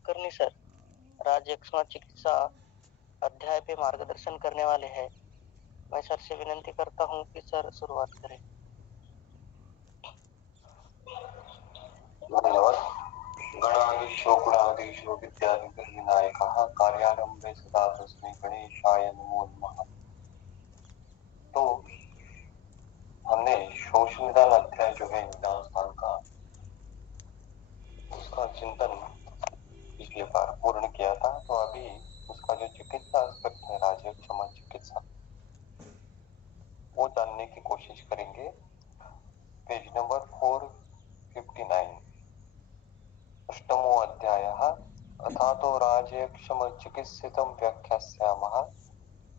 Kulkarni sir राजयक्ष्मा चिकित्सा अध्याय पे मार्गदर्शन करने वाले हैं। मैं सर से विनंती करता हूँ कि सर शुरुआत करें। धन्यवाद। गणाधीशो गुणाधीशो विद्याधिविनायकः कार्यारंभे सदा तस्मै गणेशाय नमो नमः। तो हमने शोष निदान अध्याय जो है निदान स्थान का उसका चिंतन पिछली बार पूर्ण किया था। तो अभी उसका जो चिकित्सा एस्पेक्ट है राजयक्षमा चिकित्सा वो जानने की कोशिश करेंगे। पेज नंबर 459 अष्टमो अध्यायः अथातो राजयक्षम चिकित्सितं व्याख्यास्यामः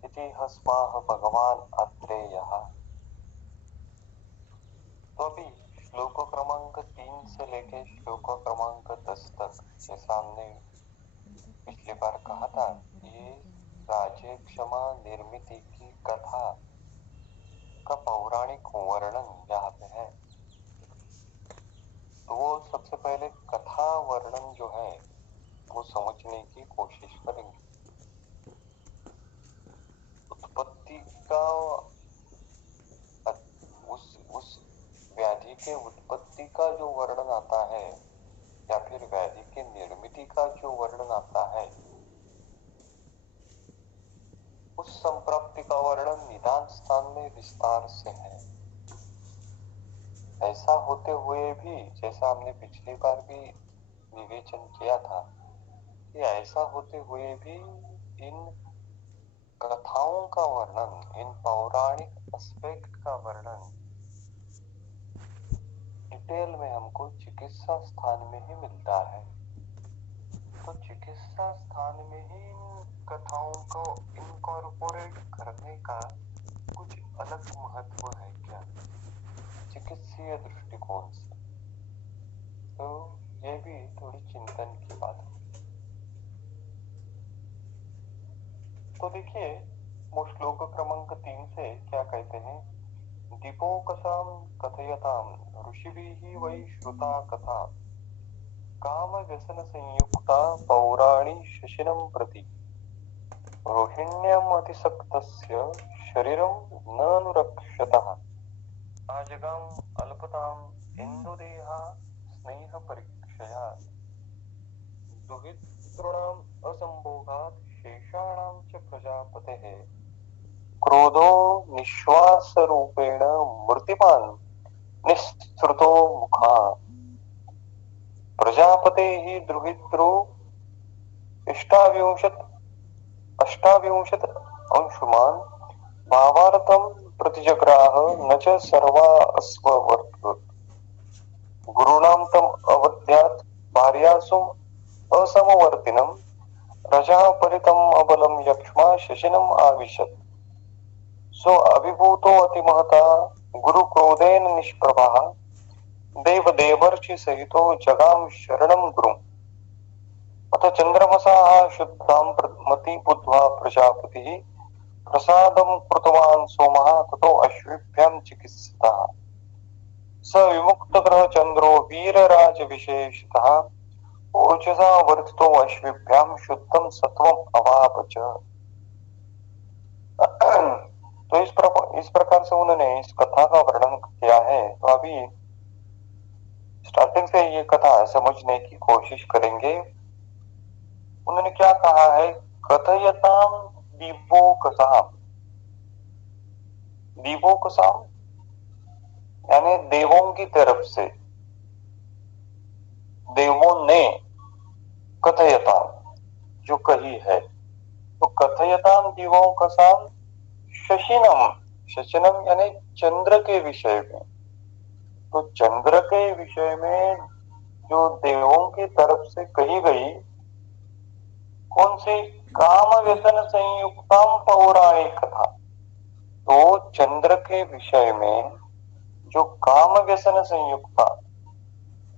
इति हस्माः भगवान अत्रेयः। तो अभी श्लोक क्रमांक 3 से लेके श्लोक क्रमांक 10 तक जैसा हमने पिछली बार कहा था, ये राज्य क्षमा निर्मिति की कथा का पौराणिक वर्णन यहाँ पे है। तो वो सबसे पहले कथा वर्णन जो है वो समझने की कोशिश करेंगे। उत्पत्ति का उस व्याधि के उत्पत्ति का जो वर्णन आता है या फिर व्याधि के निर्मिति का जो वर्णन आता है, उस संप्राप्ति का वर्णन निदान स्थान में विस्तार से है। ऐसा होते हुए भी जैसा हमने पिछली बार भी विवेचन किया था कि ऐसा होते हुए भी इन कथाओं का वर्णन, इन पौराणिक एस्पेक्ट का वर्णन डिटेल में हमको चिकित्सा स्थान में ही मिलता है। तो चिकित्सा स्थान में ही इन कथाओं को इनकॉर्पोरेट करने का कुछ अलग महत्व है क्या चिकित्सीय दृष्टिकोण से? तो ये भी थोड़ी चिंतन की बात है। तो देखिए वो श्लोक क्रमांक 3 से क्या कहते हैं। दीपोकसाम कथयताम ऋषिभिः वै श्रुता कथा काम व्यसन संयुक्ता पौराणी शशिनं प्रति रोहिण्याम् अतिसक्तस्य शरीरं न अनुरक्षतः आजगाम अल्पताम इंदुदेहा स्नेह परीक्षया दुहितॄणाम् असंभोगात् शेषाणां च प्रजापतेः क्रोधो निश्वास रूपेण मूर्तिमान् निःसृतो मुखा प्रजापतेः दुहितृ अष्टाविंशत् अंशुमान् भावार्थं प्रतिजग्राह न च सर्वा अस्वर्तत गुरुणां तम अवध्यात् भार्यासुम असमवर्तिनं रजः परितम् अबलं यक्ष्मा शशिनम् आविशत् सो अभिभूतो अतिमहता गुरुक्रोधेन निष्प्रभः देवदेवर्षि सहितो जगाम शरणं गुरुम् अथ चंद्रमसाः शुद्धां मति बुद्ध्वा प्रजापतिः प्रसादं कृतवान् सोमः ततो अश्विभ्यां चिकित्सितः स विमुक्तग्रह चंद्रो वीरराज विशेषतः ओजसा वर्धितो अश्विभ्यां शुद्धं सत्वम अवापच। तो इस प्रकार से उन्होंने इस कथा का वर्णन किया है। तो अभी स्टार्टिंग से ये कथा समझने की कोशिश करेंगे। उन्होंने क्या कहा है, कथयताम दीपोकसाम। दीपोकसाम यानी देवों की तरफ से, देवों ने कथयताम जो कही है। तो कथयताम दीपोकसाम शशिनम, शशिनम यानी चंद्र के विषय में। तो चंद्र के विषय में जो देवों की तरफ से कही गई कौन सी, काम व्यसन संयुक्ताम पौराणिक कथा। तो चंद्र के विषय में जो काम व्यसन संयुक्ता,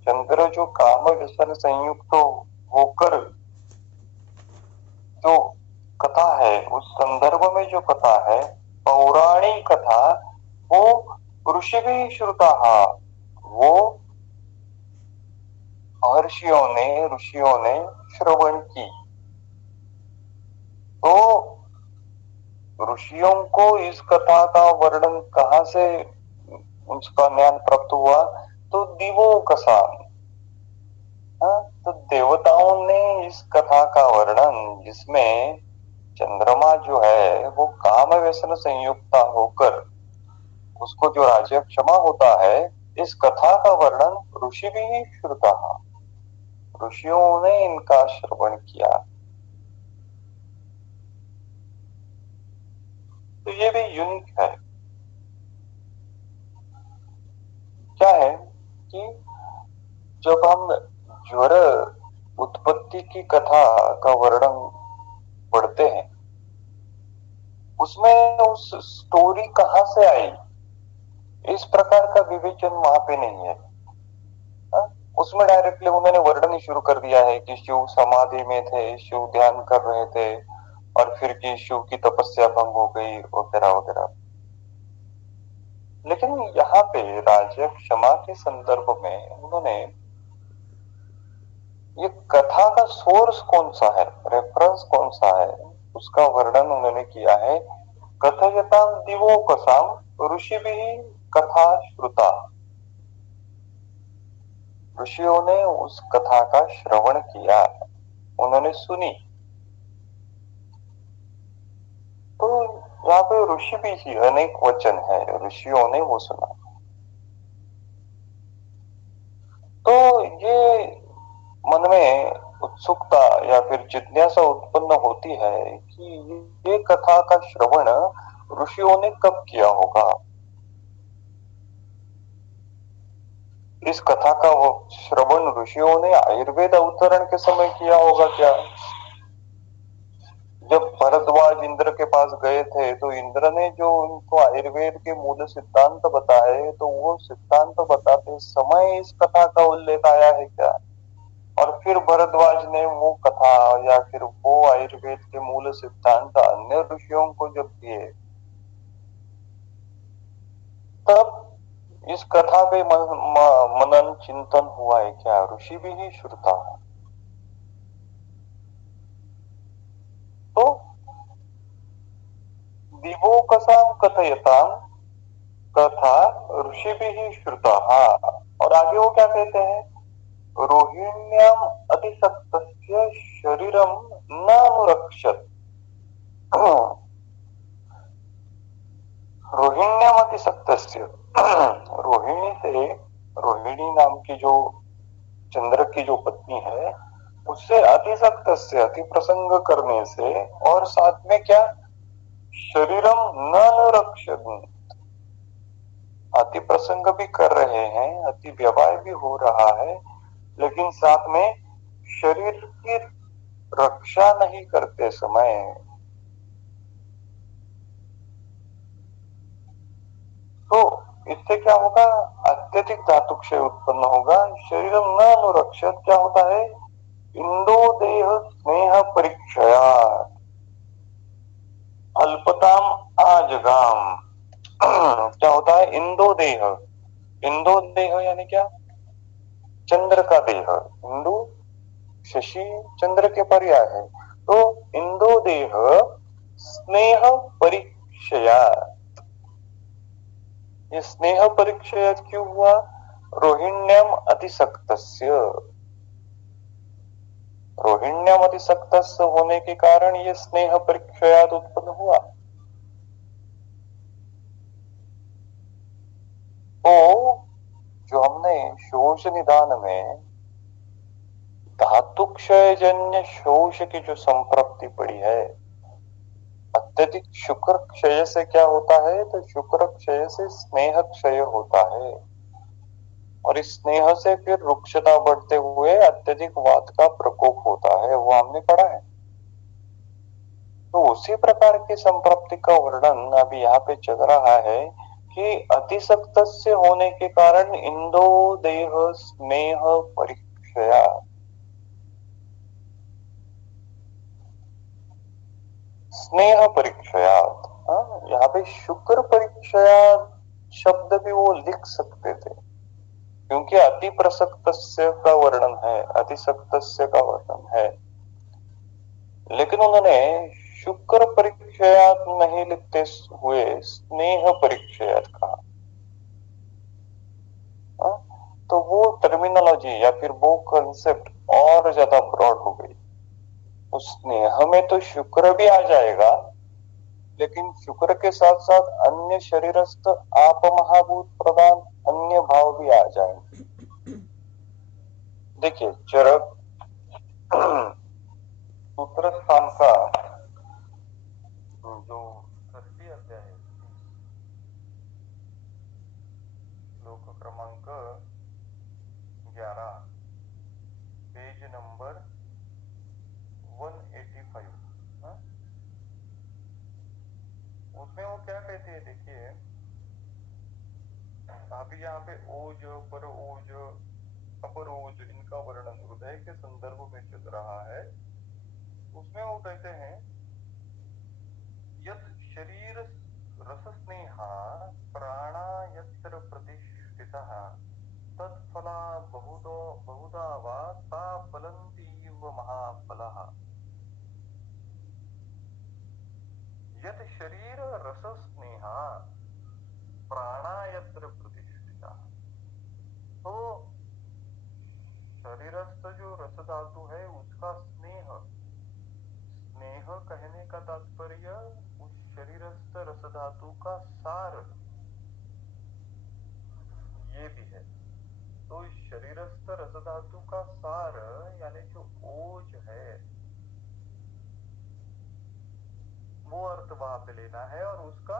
चंद्र जो काम व्यसन संयुक्त होकर जो कथा है, उस संदर्भ में जो कथा है पौराणिक कथा, वो ऋषिभिः श्रुता, वो महर्षियों ने ऋषियों ने श्रवण की। तो ऋषियों को इस कथा का वर्णन कहाँ से उसका ज्ञान प्राप्त हुआ? तो दिवो कसान, हाँ, तो देवताओं ने इस कथा का वर्णन, जिसमें चंद्रमा जो है वो काम व्यसन संयुक्ता होकर उसको जो राज्य क्षमा होता है, इस कथा का वर्णन ऋषि भी श्रुता, ऋषियों ने इनका श्रवण किया। तो ये भी यूनिक है। क्या है कि जब हम ज्वर उत्पत्ति की कथा का वर्णन पढ़ते हैं, उसमें उस स्टोरी कहाँ से आई, इस प्रकार का विवेचन वहां पे नहीं है। उसमें डायरेक्टली उन्होंने वर्णन ही शुरू कर दिया है कि शिव समाधि में थे, शिव ध्यान कर रहे थे, और फिर कि शिव की तपस्या भंग हो गई वगैरह वगैरह। लेकिन यहाँ पे राज्य क्षमा के संदर्भ में उन्होंने ये कथा का सोर्स कौन सा है, रेफरेंस कौन सा है, उसका वर्णन उन्होंने किया है। कथयता दिवो कसाम ऋषि भी कथा श्रुता, ऋषियों ने उस कथा का श्रवण किया, उन्होंने सुनी। तो यहाँ पे ऋषि भी ही अनेक वचन है, ऋषियों ने वो सुना। तो ये मन में उत्सुकता या फिर जिज्ञासा उत्पन्न होती है कि ये कथा का श्रवण ऋषियों ने कब किया होगा। इस कथा का वो श्रवण ऋषियों ने आयुर्वेद अवतरण के समय किया होगा क्या? जब भरद्वाज इंद्र के पास गए थे तो इंद्र ने जो उनको आयुर्वेद के मूल सिद्धांत बताए, तो वो सिद्धांत बताते समय इस कथा का उल्लेख आया है क्या? और फिर भरद्वाज ने वो कथा या फिर वो आयुर्वेद के मूल सिद्धांत अन्य ऋषियों को जब दिए, तब इस कथा पे मनन चिंतन हुआ है क्या? ऋषि भी ही श्रुता है। तो दिवो कसाम कथयताम कथा ऋषि भी ही श्रुता। और आगे वो क्या कहते हैं? रोहिण्याम अतिसक्तस्य शरीरम न अनुरक्षत। रोहिण्याम अतिसक्तस्य, रोहिणी से, रोहिणी नाम की जो चंद्र की जो पत्नी है, उससे अतिसक्त से, अति प्रसंग करने से, और साथ में क्या, शरीरम न अनुरक्षत, अति प्रसंग भी कर रहे हैं, अति व्यवहार भी हो रहा है, लेकिन साथ में शरीर की रक्षा नहीं करते समय। तो इससे क्या होगा? अत्यधिक धातु क्षय उत्पन्न होगा। शरीरम न अनुरक्षत क्या होता है? इंदो देह स्नेह परीक्षया अल्पताम आजगाम। क्या होता है? इंदो देह, इंदो देह यानी क्या? चंद्र का देह। इंदु शशि चंद्र के पर्याय है। तो इंदो देह स्नेह परीक्षया, ये स्नेह परीक्षया क्यों हुआ? रोहिण्याम अतिसक्तस्य, रोहिण्याम अतिसक्तस्य होने के कारण ये स्नेह परीक्षया उत्पन्न हुआ। तो जो हमने शोष निदान में धातु क्षय जन्य शोष की जो संप्रप्ति पड़ी है, अत्यधिक शुक्र क्षय से क्या होता है? तो शुक्र क्षय से स्नेह क्षय होता है, और इस स्नेह से फिर रुक्षता बढ़ते हुए अत्यधिक वात का प्रकोप होता है, वो हमने पढ़ा है। तो उसी प्रकार की संप्रप्ति का वर्णन अभी यहाँ पे चल रहा है कि अतिसक्त होने के कारण इंदो देह स्नेह परीक्षया, स्नेह परीक्षया, यहाँ पे शुक्र परीक्षया शब्द भी वो लिख सकते थे, क्योंकि अति प्रसक्तस्य का वर्णन है, अतिसक्तस्य का वर्णन है, लेकिन उन्होंने शुक्र परिचयात नहीं लिखते हुए स्नेह परिचयात कहा। तो वो टर्मिनोलॉजी या फिर वो कंसेप्ट और ज्यादा ब्रॉड हो गई। उस स्नेह में तो शुक्र भी आ जाएगा, लेकिन शुक्र के साथ साथ अन्य शरीरस्थ आप महाभूत प्रधान अन्य भाव भी आ जाएंगे। देखिए चरक सूत्र स्थान का जो 30 अध्याय है, श्लोक क्रमांक 11, पेज नंबर 185, उसमें वो क्या कहते हैं देखिए, अभी यहाँ पे ओज पर ओज अपर ओज इनका वर्णन हृदय के संदर्भ में चल रहा है। उसमें वो कहते हैं यत् शरीर रस स्नेहा प्राणा यत्र प्रतिष्ठितः तत्फला बहुधा वा ता फलन्तीव महाफलः। यत् शरीर रस स्नेहा प्राणा यत्र प्रतिष्ठितः, तो शरीरस्थ जो रस धातु है उसका स्नेह, स्नेह कहने का तात्पर्य उस शरीरस्थ रस धातु का सार ये भी है। तो इस शरीरस्थ रस धातु का सार यानी जो ओज है वो अर्थ वहां पे लेना है, और उसका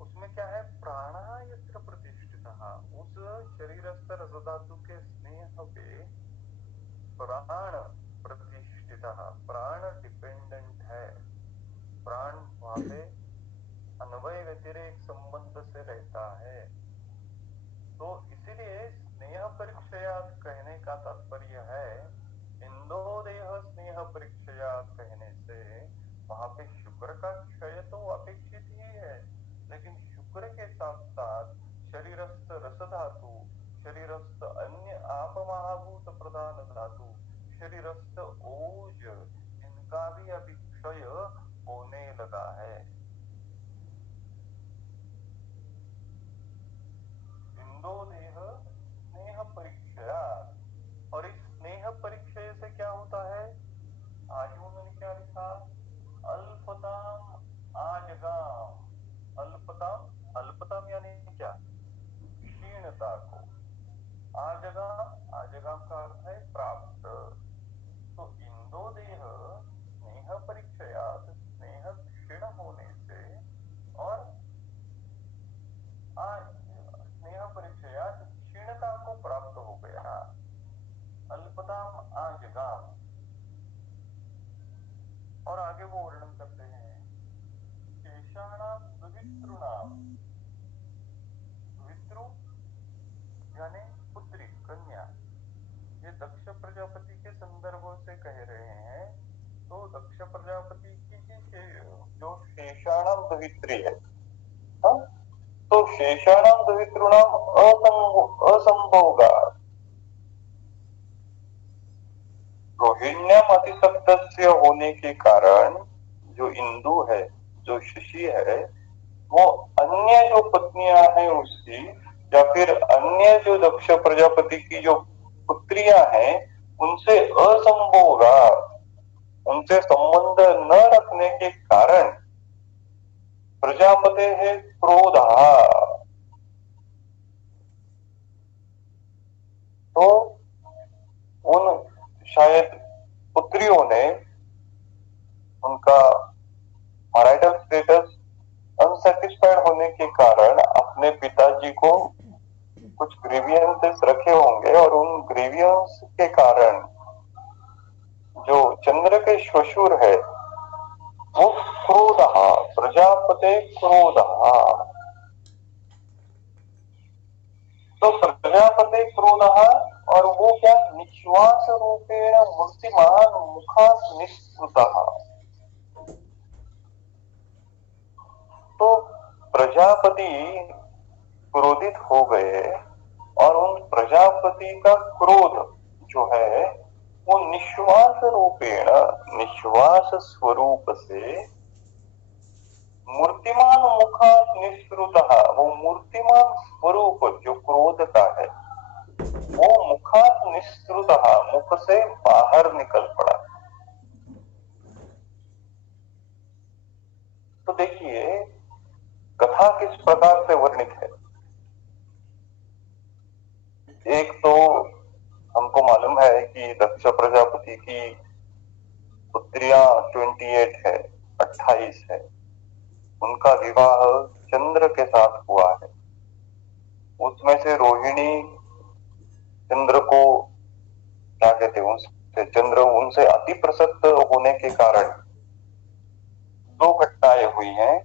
उसमें क्या है, प्राणा यत्र प्रतिष्ठितः, उस शरीरस्थ रस धातु के स्नेह पे प्राण प्रतिष्ठितः, प्राण डिपेंडेंट है, प्राण वहां पे अन्वय व्यतिरेक संबंध से रहता है। तो इसीलिए स्नेह परिक्षयात कहने का तात्पर्य है, इंदोदेह स्नेह परिक्षयात कहने से वहां पे शुक्र का क्षय तो अपेक्षित ही है, लेकिन शुक्र के साथ साथ शरीरस्थ रस धातु, शरीरस्थ अन्य आप महाभूत प्रधान धातु, शरीरस्थ ओज, इनका भी अभी क्षय होने लगा है। इंदोदेह स्नेह परिक्षया, और इस स्नेह परिक्षय से क्या होता है, आगे उन्होंने क्या लिखा, अल्पताम आजगाम, अल्पताम, अल्पताम यानी क्या, क्षीणता को, आजगाम, आजगाम का अर्थ है प्राप्त। तो इंदोदेह स्नेह परिक्षयात, स्नेह क्षीण होने से, और स्नेह परिचयात क्षीणता को प्राप्त हो गया, अल्पताम आजगाम। और आगे वो वर्णन करते हैं, शेषाणाम द्वितृणाम, द्वितृ यानी पुत्री कन्या, ये दक्ष प्रजापति के संदर्भ से कह रहे हैं। तो दक्ष प्रजापति की जो शेषाणाम द्वित्री है, तो शेषाणाम द्वितृणाम असंभोगात् रोहिण्याम अतिशब्दस्य होने के कारण जो इंदु है, जो शशि है, वो अन्य जो पत्नियां हैं उसकी, या फिर अन्य जो दक्ष प्रजापति की जो पुत्रियां हैं उनसे असंभोगा, उनसे संबंध न रखने के कारण प्रजापते है क्रोधा, तो उन शायद पुत्रियों ने उनका मैरिटल स्टेटस अनसेटिस्फाइड होने के कारण अपने पिताजी को कुछ ग्रीवियंसेस रखे होंगे, और उन ग्रीवियंस के कारण जो चंद्र के श्वशुर है वो क्रोध, प्रजापते क्रोध, तो प्रजापते क्रोध, और वो क्या, निश्वास रूपेण मूर्तिमान मुखात निस्पृतः, तो प्रजापति क्रोधित हो गए और उन प्रजापति का क्रोध जो है वो निश्वास रूपेण, निश्वास स्वरूप से मूर्तिमान मुखात निःसृतः, वो मूर्तिमान स्वरूप जो क्रोध का है वो मुखात निःसृतः, मुख से बाहर निकल पड़ा। तो देखिए कथा किस प्रकार से वर्णित है। एक तो हमको मालूम है कि दक्ष प्रजापति की पुत्रियां 28 है, 28 है। उनका विवाह चंद्र के साथ हुआ है। उसमें से रोहिणी चंद्र को क्या कहते हैं, उनसे चंद्र उनसे अति प्रसन्न होने के कारण दो घटनाएं हुई हैं।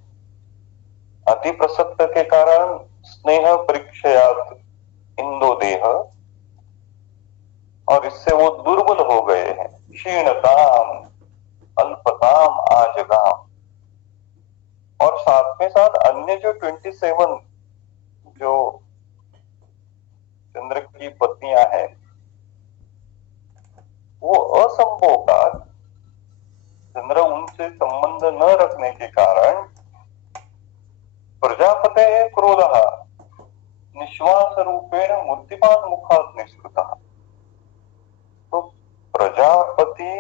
अति प्रसन्न के कारण स्नेह परीक्षयात इंदो देह, और इससे वो दुर्बल हो गए हैं। क्षीणताम अल्पताम आजगाम। और साथ में साथ अन्य जो 27 जो चंद्र की पत्नियां हैं वो असंभोगात, चंद्र उनसे संबंध न रखने के कारण प्रजापते क्रोध निश्वास रूपेण मूर्तिमान मुखात निःसृतः। तो प्रजापति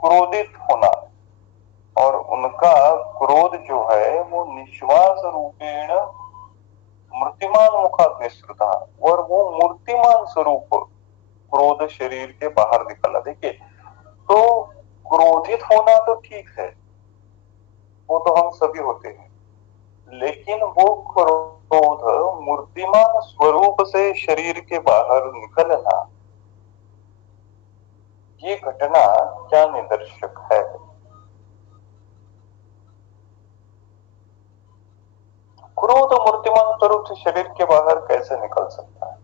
क्रोधित होना और उनका क्रोध जो है वो निश्वास रूपेण मूर्तिमान मुखात निःसृतः, और वो मूर्तिमान स्वरूप क्रोध शरीर के बाहर निकला। देखिए तो क्रोधित होना तो ठीक है, वो तो हम सभी होते हैं, लेकिन वो क्रोध मूर्तिमान स्वरूप से शरीर के बाहर निकलना, ये घटना क्या निदर्शक है। क्रोध मूर्तिमान स्वरूप से शरीर के बाहर कैसे निकल सकता है।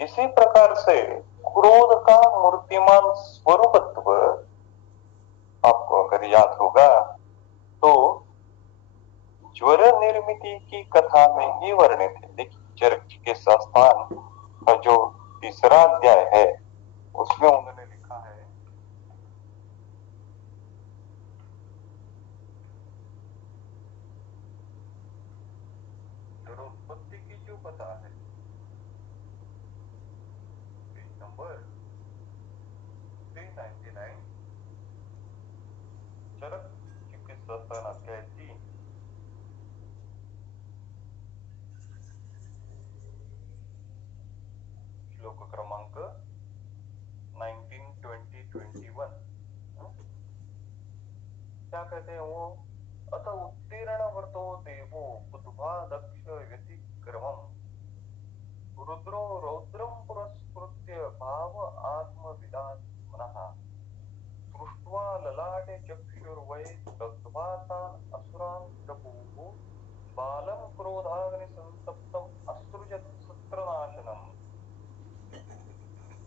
इसी प्रकार से क्रोध का मूर्तिमान स्वरूपत्व आपको अगर याद होगा तो ज्वर निर्मिति की कथा में ही वर्णित है। देखिए चरक के संस्थान का जो तीसरा अध्याय है उसमें उन्होंने लिखा है, ज्वरोत्पत्ति की जो कथा है, पेज नंबर 399, चरक चिकित्सा संस्थान अध्याय 3, श्लोक क्रमांक 19, 20, 21। क्या कहते हैं वो, अत उत्तीर्ण वर्तो देवो बुद्ध्वा दक्ष व्यतिक्रमम् रुद्रो रौद्रं पुरस्कृत्य भाव आत्मविदात्मनः दृष्ट्वा ललाटे चक्षुर्वै दग्ध्वा तान् असुरान् प्रभुः बालं क्रोधाग्नि संतप्तम् असृजत् सत्रनाशनम्।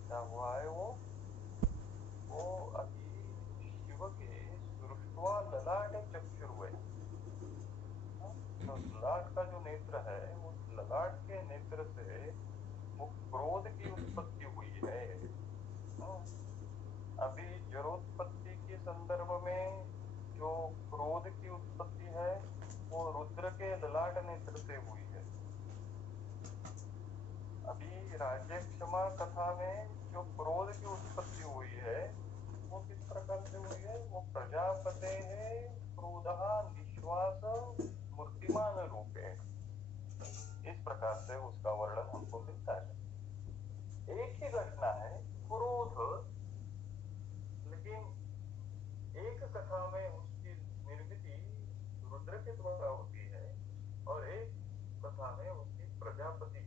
क्या हुआ है वो अभी शिव के दृष्ट्वा ललाटे चक्षुर्वै, तो ललाट का जो नेत्र है उस ललाट के नेत्र से वो क्रोध की उत्पत्ति हुई है। अभी जरोत्पत्ति के संदर्भ में जो क्रोध की उत्पत्ति है वो रुद्र के ललाट नेत्र से हुई है। अभी राज्य क्षमा कथा में जो क्रोध की उत्पत्ति हुई है वो किस प्रकार से हुई है, वो प्रजापते है क्रोधः निश्वास मूर्तिमान रूपे, इस प्रकार से उसका वर्णन हमको मिलता है। एक ही घटना है क्रोध, लेकिन एक कथा में उसकी निर्मिति रुद्र के द्वारा होती है और एक कथा में उसकी प्रजापति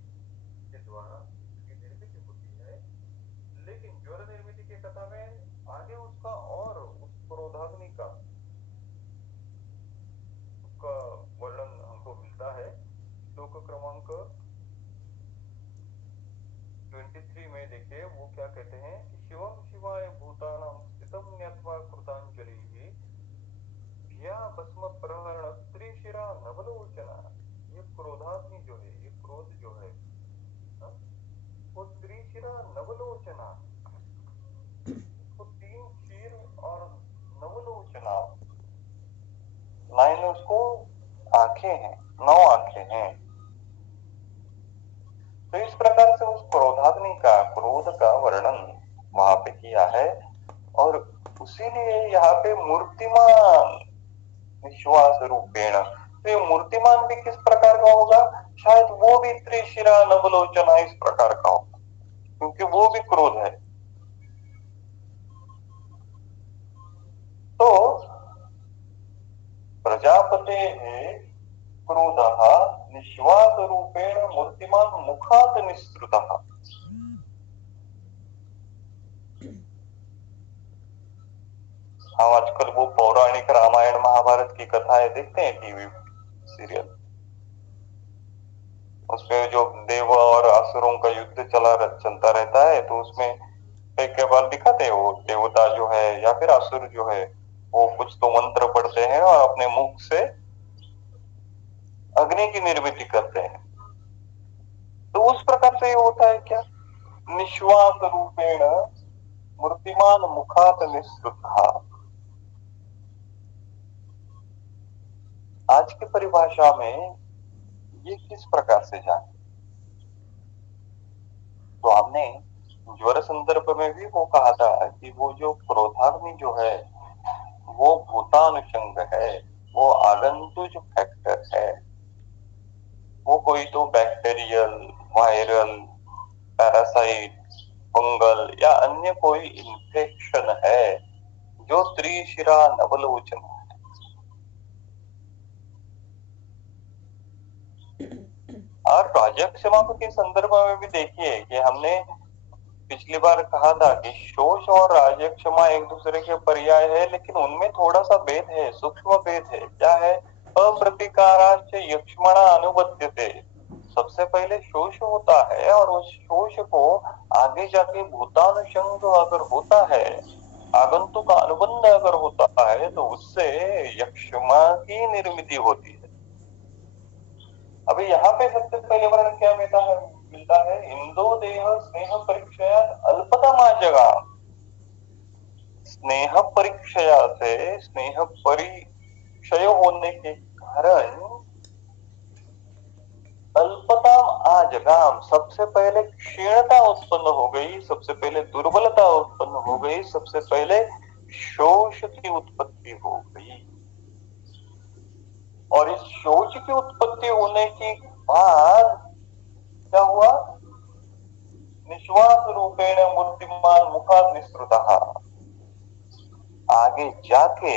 के द्वारा उसकी निर्मिति होती है। लेकिन ज्वर निर्मिति की कथा में आगे उसका और उस क्रोधाग्नि का वर्णन हमको मिलता है। श्लोक क्रमांक 23 में देखिए वो क्या कहते हैं कि शिवम शिवाय भूतानां स्थितं न्यत्वा कृतांजलिः भिया भस्म प्रहरण त्रिशिरा नवलोचना। ये क्रोधाग्नि जो है, ये क्रोध जो है हाँ, वो त्रिशिरा नवलोचना, वो 3 शीर और नवलोचना, 9 उसको आंखें हैं, 9 आंखें हैं। तो इस प्रकार से उस क्रोधाग्नि का, क्रोध का वर्णन वहां पे किया है। और उसीलिए यहाँ पे मूर्तिमान विश्वास रूपेण, तो ये मूर्तिमान भी किस प्रकार का होगा, शायद वो भी त्रिशिरा नवलोचना इस प्रकार का होगा, क्योंकि वो भी क्रोध है। तो प्रजापते क्रोधः निश्वास रूपेण मूर्तिमान मुखात् निःसृतः। हम आजकल वो पौराणिक रामायण महाभारत की कथाएं देखते हैं टीवी सीरियल, उसमें जो देव और असुरों का युद्ध चलता रहता है, तो उसमें कई बार दिखाते हैं वो देवता जो है या फिर असुर जो है वो कुछ तो मंत्र पढ़ते हैं और अपने मुख से अग्नि की निर्मित करते हैं। तो उस प्रकार से ये होता है क्या, निश्वास रूपेण मूर्तिमान मुखात निःसृतः। आज की परिभाषा में ये किस प्रकार से जाने, तो हमने ज्वर संदर्भ में भी वो कहा था कि वो जो क्रोधाग्नि जो है वो भूतानुषंग है, वो आगंतुज फैक्टर है, वो कोई तो बैक्टीरियल, वायरल, पैरासाइट, फंगल या अन्य कोई इन्फेक्शन है जो त्रिशिरा नवलोचन है। और राजक्षमा के संदर्भ में भी देखिए कि हमने पिछली बार कहा था कि शोष और राजक्षमा एक दूसरे के पर्याय है, लेकिन उनमें थोड़ा सा भेद है, सूक्ष्म भेद है। क्या है, अप्रतिकाराश्च यक्ष्मणा अनुबध्यते, सबसे पहले शोष होता है और उस शोष को आगे जाके भूतानुषंग अगर होता है, आगंतुक अनुबंध अगर होता है, तो उससे यक्ष्मा की निर्मिति होती है। अभी यहाँ पे सबसे पहले वर्ण क्या मिलता है, इंदो देह स्नेह परीक्षया अल्पतमा जगह। स्नेह परीक्षया से, स्नेह परिक्षय होने के कारण अल्पतम आजगाम, सबसे पहले क्षीणता उत्पन्न हो गई, सबसे पहले दुर्बलता उत्पन्न हो गई, सबसे पहले शोष की उत्पत्ति हो गई। और इस शोच की उत्पत्ति होने के बाद क्या हुआ, निश्वास रूपेण मूर्तिमान मुखात् निःसृतः। आगे जाके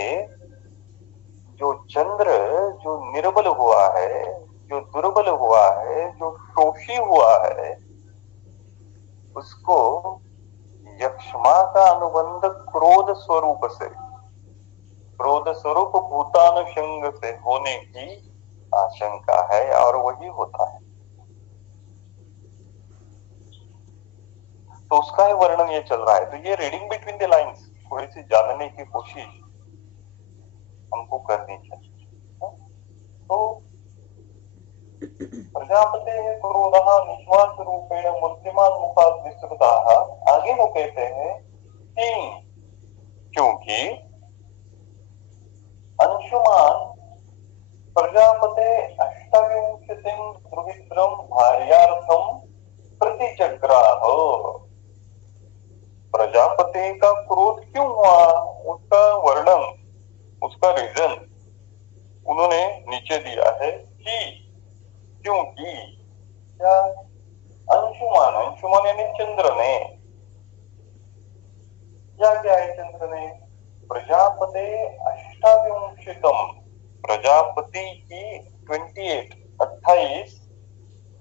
जो चंद्र जो निर्बल हुआ है, जो दुर्बल हुआ है, जो शोषी हुआ है, उसको यक्ष्मा का अनुबंध क्रोध स्वरूप से, क्रोध स्वरूप भूतानुषंग से होने की आशंका है, और वही होता है। तो उसका ही वर्णन ये चल रहा है। तो ये रीडिंग बिटवीन द लाइंस थोड़ी सी जानने की कोशिश हमको करनी चाहिए। तो प्रजापते क्रोधः निश्वास रूपेण मूर्तिमान मुखात् निःसृतः। आगे वो कहते हैं कि क्योंकि अंशुमान प्रजापते अष्टाविंशतिं दुहित्रं भार्यार्थं प्रतिचक्राह। प्रजापति का क्रोध क्यों हुआ, उसका वर्णन, उसका रीजन उन्होंने नीचे दिया है कि क्योंकि क्या, अंशुमान, अंशुमान यानी चंद्र ने, क्या है चंद्र ने, प्रजापते अष्टाविंशतम, प्रजापति की 28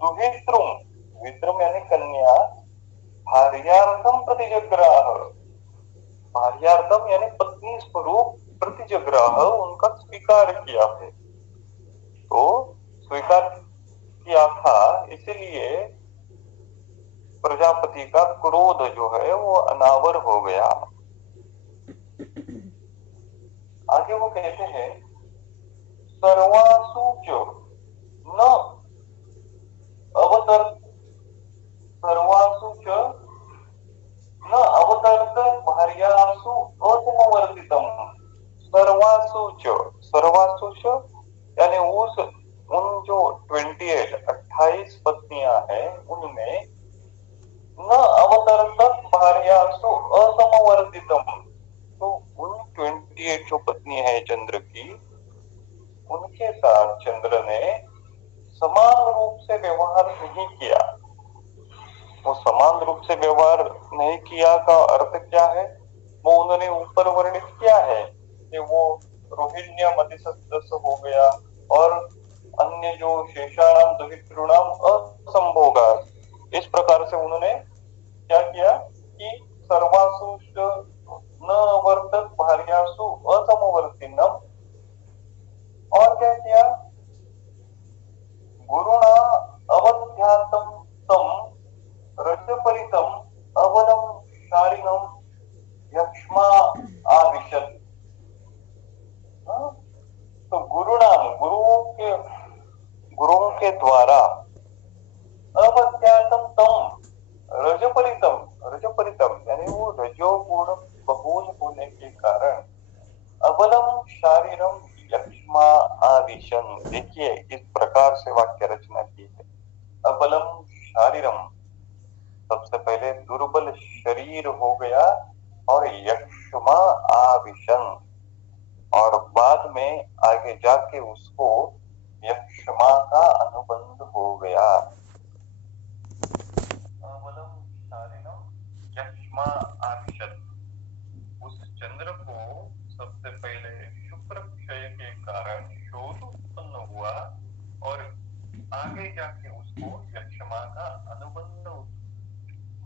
दुहित्रम, दुहित्रम यानी कन्या, भार्यार्थम प्रतिजग्राह, भार्यार्थम यानी पत्नी स्वरूप प्रतिजग्राह, उनका स्वीकार किया है। तो स्वीकार किया था, इसलिए प्रजापति का क्रोध जो है वो अनावर हो गया। आगे वो कहते हैं सर्वासु च न अवतर सर्वासु च न अवतरत भार्यासु असमवर्तितम। सर्वासु च यानी उन जो 28 पत्नियां हैं उनमें न अवतरत भार्यासु असमवर्तितम। तो उन 28 जो पत्नी है चंद्र की, उनके साथ चंद्र ने समान रूप से व्यवहार नहीं किया। वो समान रूप से व्यवहार नहीं किया का अर्थ क्या है? वो उन्होंने ऊपर वर्णित किया है कि वो रोहिण्य मतिसदस्य हो गया और अन्य जो शेषाणाम दहितृणाम असंभोगा, इस प्रकार से उन्होंने क्या किया कि सर्वासु न वर्तत भार्यासु असमवर्तिनम। और क्या किया? गुरुणा अवध्यातम तम रजपरितम अवलम शारिणम यक्ष्मा आविशत। तो गुरुओं के द्वारा अवध्यातम तम रजपरितम यानी वो रजोगुण बहुल होने के कारण अबलम शारीरम यक्ष्मा आदिशन। देखिए इस प्रकार से वाक्य रचना की है। अबलम शारीरम, सबसे पहले दुर्बल शरीर हो गया, और यक्ष्मा आविशन, और बाद में आगे जाके उसको यक्ष्मा का अनुबंध हो गया। अबलम शारीरम यक्ष्मा आविशन। उस चंद्र को सबसे पहले शुक्र क्षय के कारण शोध उत्पन्न हुआ, और आगे जाके उसको यक्ष्मा का अनुबंध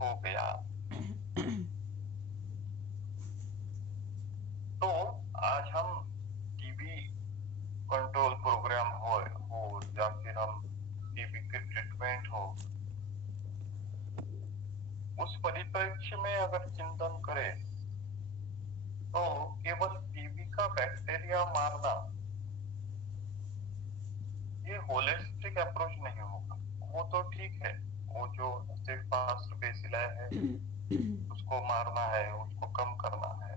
हो गया। तो आज हम टीबी कंट्रोल प्रोग्राम हो या फिर हम टीबी के ट्रीटमेंट हो, उस परिप्रेक्ष्य में अगर चिंतन करें तो केवल टीबी का बैक्टीरिया मारना ये होलिस्टिक अप्रोच नहीं होगा। वो तो ठीक है, वो जो फास्ट बेसिलाई है उसको मारना है, उसको कम करना है,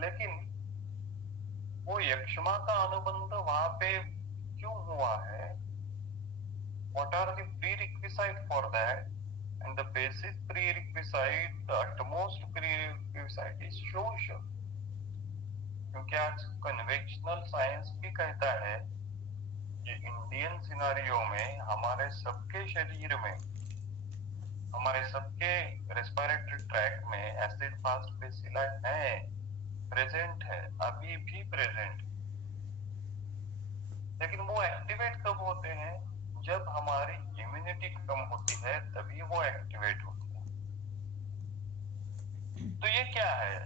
लेकिन वो यक्ष्मा का अनुबंध वहां पे क्यों हुआ है? What are the prerequisite for that? And the basic prerequisite, the utmost prerequisite is social. क्योंकि आज कन्वेंशनल साइंस भी कहता है कि इंडियन सिनारियो में हमारे सबके शरीर में, हमारे सबके रेस्पिरेटरी ट्रैक में एसिड फास्ट बेसिलाई है, प्रेजेंट है, अभी भी प्रेजेंट। लेकिन वो एक्टिवेट कब होते हैं? जब हमारी इम्यूनिटी कम होती है तभी वो एक्टिवेट होती है। तो ये क्या है?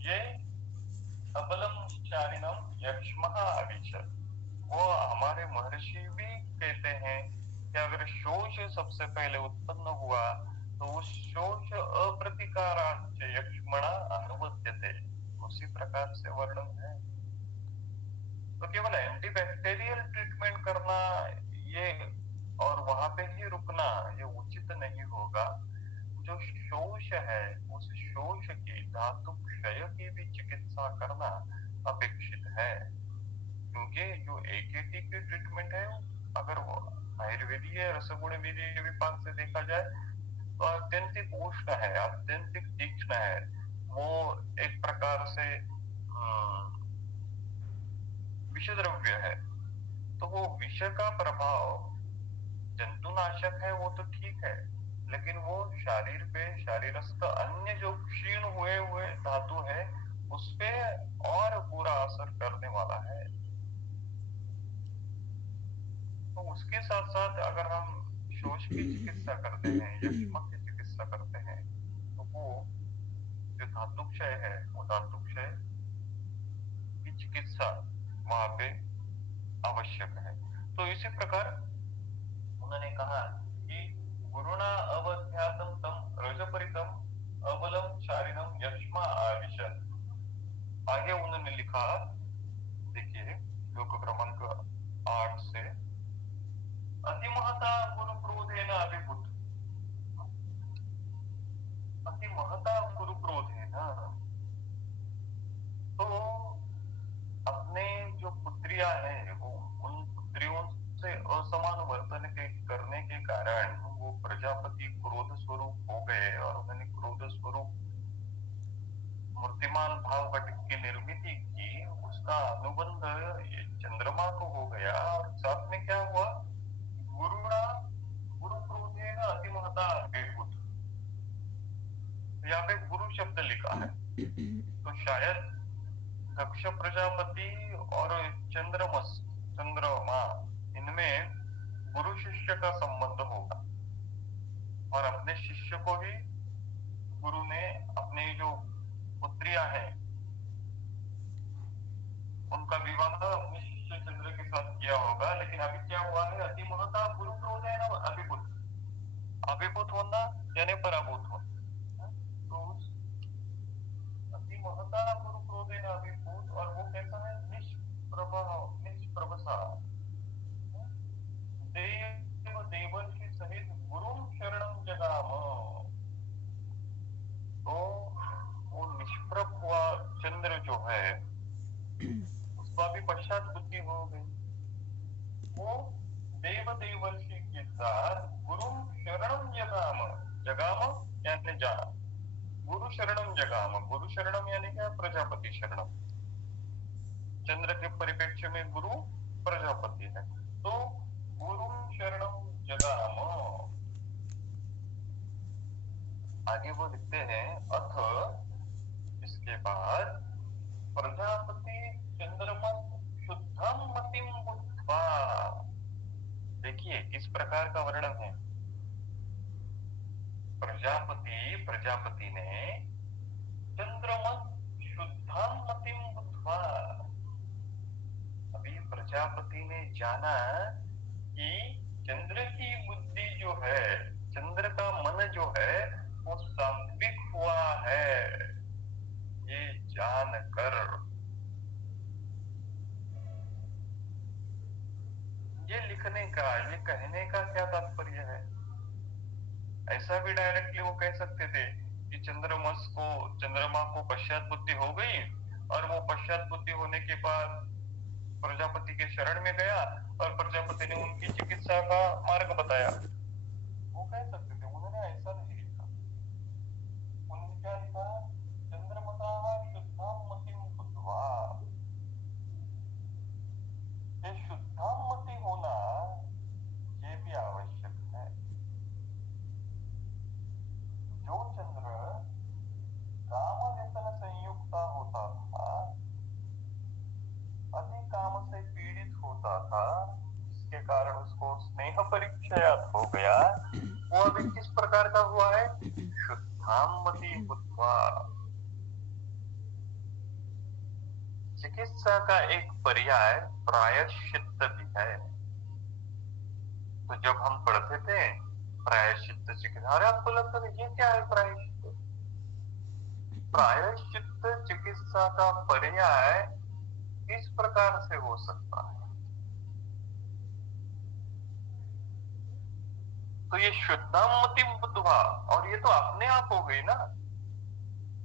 ये अबलम शारिणम यक्ष्मा आविशत। वो हमारे महर्षि भी कहते हैं कि अगर शोष सबसे पहले उत्पन्न हुआ तो उस शोष अप्रतिकारांच यक्ष्मणा अनुबध्यते, उसी प्रकार से वर्णन है। तो केवल एंटीबैक्टीरियल ट्रीटमेंट करना ये और वहां पे ही रुकना ये उचित नहीं होगा। जो शोष है उस शोष की धातु क्षय की भी चिकित्सा करना अपेक्षित है, क्योंकि जो एकेटी की ट्रीटमेंट है अगर वो आयुर्वेदीय रसगुण विभाग से देखा जाए तो अत्यंतिक उष्ण है, अत्यंतिक तीक्ष्ण है। वो एक प्रकार से विष द्रव्य है। तो वो विष का प्रभाव जंतुनाशक है वो तो ठीक है, लेकिन वो शरीर पे शरीरस्थ अन्य जो क्षीण हुए धातु है उस पे और बुरा असर करने वाला है। तो उसके साथ साथ अगर हम शोष की चिकित्सा करते हैं, यक्ष्मा की चिकित्सा करते हैं, तो वो जो धातु क्षय है वो धातु क्षय की चिकित्सा वहां पे आवश्यक है। तो इसी प्रकार उन्होंने कहा कि गुरुणा अवध्यातम तम रजपरितम अबलम शारिणम यक्ष्मा आविशत। आगे उन्होंने लिखा, देखिए श्लोक क्रमांक 8 से, महता गुरु क्रोध है ना, तो अपने जो पुत्रियां हैं वो उन पुत्रियों से असमान वर्तन के करने के कारण वो प्रजापति क्रोध स्वरूप हो गए और उन्होंने क्रोध स्वरूप मूर्तिमान भाव घटित की निर्मित की। उसका अनुबंध ये चंद्रमा को हो गया और साथ में क्या हुआ, गुरुणा गुरु क्रोधेन अतिमहता अभिभूत, यहाँ पे गुरु शब्द लिखा है, तो शायद दक्ष प्रजापति और चंद्रमा इनमें गुरु शिष्य का संबंध होगा और अपने शिष्य को ही गुरु ने अपने जो पुत्रियां हैं उनका विवाह अपने शिष्य चंद्र के साथ किया होगा। लेकिन अभी क्या हुआ है, अतिमहता गुरु क्रोध है ना, अभिभूत होना यानी पराभूत होना, तो अतिमहता गुरु क्रोध है ना अभिभूत, और वो कैसा है, निष्प्रभसा देव देवर्षि सहित गुरु शरणं जगाम, तो वो निष्प्रभ हुआ चंद्र जो है उसका भी पश्चात बुद्धि हो गई, वो देव देवर्षि के साथ गुरु शरणम जगाम, जगाम यानी जाना, गुरु शरणम जगाम, गुरु शरणम यानी क्या, प्रजापति शरणम, चंद्र के परिप्रेक्ष्य में गुरु प्रजापति है, तो गुरु शरणम जगाम। आगे वो लिखते हैं, अथ इसके बाद प्रजापति चंद्रमत शुद्धम मतिम बुद्ध्वा, देखिए इस प्रकार का वर्णन है, प्रजापति ने चंद्रमत शुद्धम मतिम बुद्ध्वा, अभी प्रजापति ने जाना कि चंद्र की बुद्धि जो है, चंद्र का मन जो है वो सात्विक हुआ है, ये जानकर, ये लिखने का, ये कहने का क्या तात्पर्य है, ऐसा भी डायरेक्टली वो कह सकते थे कि चंद्रमा को पश्चात बुद्धि हो गई और वो पश्चात बुद्धि होने के बाद प्रजापति के शरण में गया और प्रजापति ने उनकी चिकित्सा का मार्ग बताया, वो कह सकते थे, उन्होंने ऐसा नहीं लिखा, उन्होंने क्या लिखा, चंद्रमता शुद्धाम मतिम बुद्ध्वा, ये शुद्धाम मति होना ये भी आवश्यक है, जो चंद्र काम व्यसन संयुक्ता होता था, अति काम से पीड़ित होता था, इसके कारण उसको स्नेह परिचयात हो गया, वो अभी किस प्रकार का हुआ है, शुद्धाम मति बुद्ध्वा। चिकित्सा का एक पर्याय प्रायश्चित्त भी है, तो जब हम पढ़ते थे प्रायश्चित्त चिकित्सा, अरे आपको लगता है ये क्या है प्रायश्चित्त, प्रायश्चित्त चिकित्सा का पर्याय किस प्रकार से हो सकता है, तो ये शुद्धाम मतिम बुद्ध्वा, और ये तो अपने आप हो गई ना,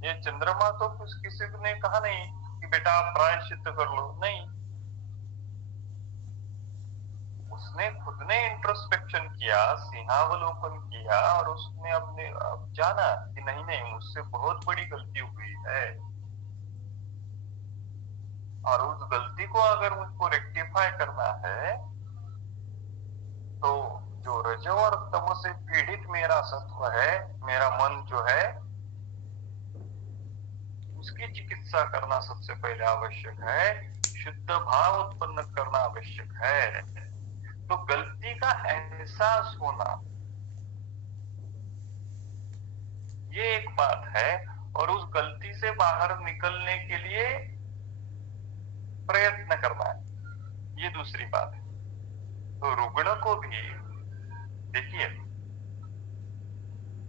ये चंद्रमा तो किसी ने कहा नहीं कि बेटा आप प्रायश्चित्त कर लो, नहीं, उसने खुद ने इंट्रोस्पेक्शन किया, सिंहावलोकन किया और उसने अपने जाना कि नहीं नहीं मुझसे बहुत बड़ी गलती हुई है, और उस गलती को अगर मुझको रेक्टिफाई करना है तो जो रजो और तमो से पीड़ित मेरा सत्व है, मेरा मन जो है, उसकी चिकित्सा करना सबसे पहले आवश्यक है, शुद्ध भाव उत्पन्न करना आवश्यक है, तो गलती का एहसास होना ये एक बात है, और उस गलती से बाहर निकलने के लिए प्रयत्न करना है, ये दूसरी बात है। तो रुग्ण को भी देखिए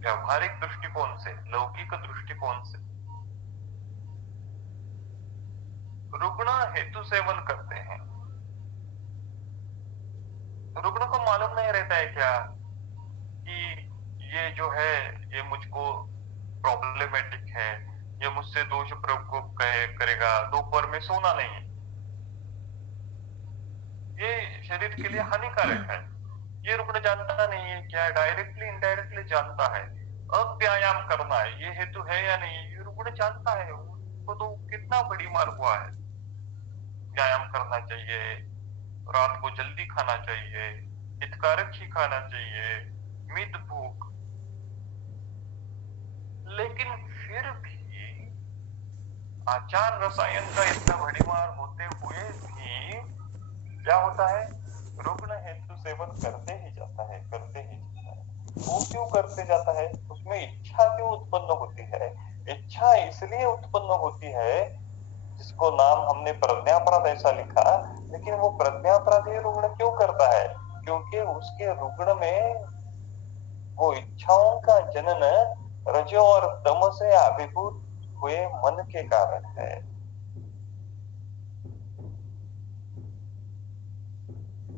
व्यवहारिक दृष्टिकोण से, लौकिक दृष्टिकोण से रुग्ण हेतु सेवन करते हैं, रुग्ण को मालूम नहीं रहता है क्या कि ये जो है ये मुझको प्रॉब्लमेटिक है, ये मुझसे दोष प्रकोप करेगा, दोपहर में सोना नहीं है, ये शरीर के लिए हानिकारक है। ये रुग्ण जानता नहीं है क्या, डायरेक्टली इनडायरेक्टली जानता है। अब व्यायाम करना है, ये हेतु है या नहीं, ये रुग्ण जानता है, उसको तो कितना बड़ी मार हुआ है। व्यायाम करना चाहिए, रात को जल्दी खाना चाहिए, हितकारक ही खाना चाहिए, मित भूख। लेकिन फिर भी आचार रसायन का इतना भड़ीमार होते हुए भी क्या होता है, रुग्ण हेतु सेवन करते ही जाता है, करते ही जाता है। वो क्यों करते जाता है, उसमें इच्छा क्यों उत्पन्न होती है? इच्छा इसलिए उत्पन्न होती है, जिसको नाम हमने प्रज्ञापराध ऐसा लिखा, लेकिन वो प्रज्ञापराधी रुग्ण क्यों करता है? क्योंकि उसके रुग्ण में वो इच्छाओं का जनन रजो और तम से अभिभूत हुए मन के कारण है।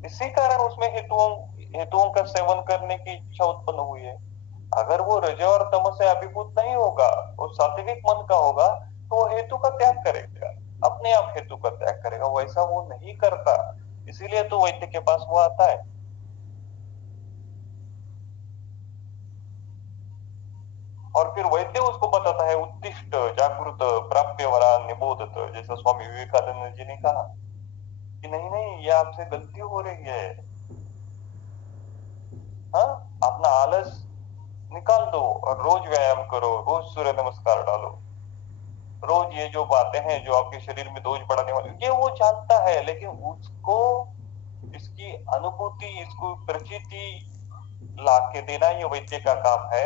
इसी कारण उसमें हेतुओं का सेवन करने की इच्छा उत्पन्न हुई है। अगर वो रजो और तम से अभिभूत नहीं होगा, वो सात्विक मन का होगा, तो वो हेतु का त्याग करेगा, अपने आप हेतु का त्याग करेगा। वैसा वो नहीं करता, इसीलिए तो वैद्य के पास वो आता है। और फिर वैद्य उसको बताता है, उत्तिष्ठ जागृत प्राप्य वरा निबोधत, जैसा स्वामी विवेकानंद जी ने कहा कि नहीं नहीं, ये आपसे गलती हो रही है। हाँ, अपना आलस निकाल दो और रोज व्यायाम करो, रोज सूर्य नमस्कार डालो, रोज ये जो बातें हैं जो आपके शरीर में दोष बढ़ाने वाली, ये वो जानता है, लेकिन उसको इसकी अनुभूति, इसको प्रचिति ला के देना ये वैद्य का काम है।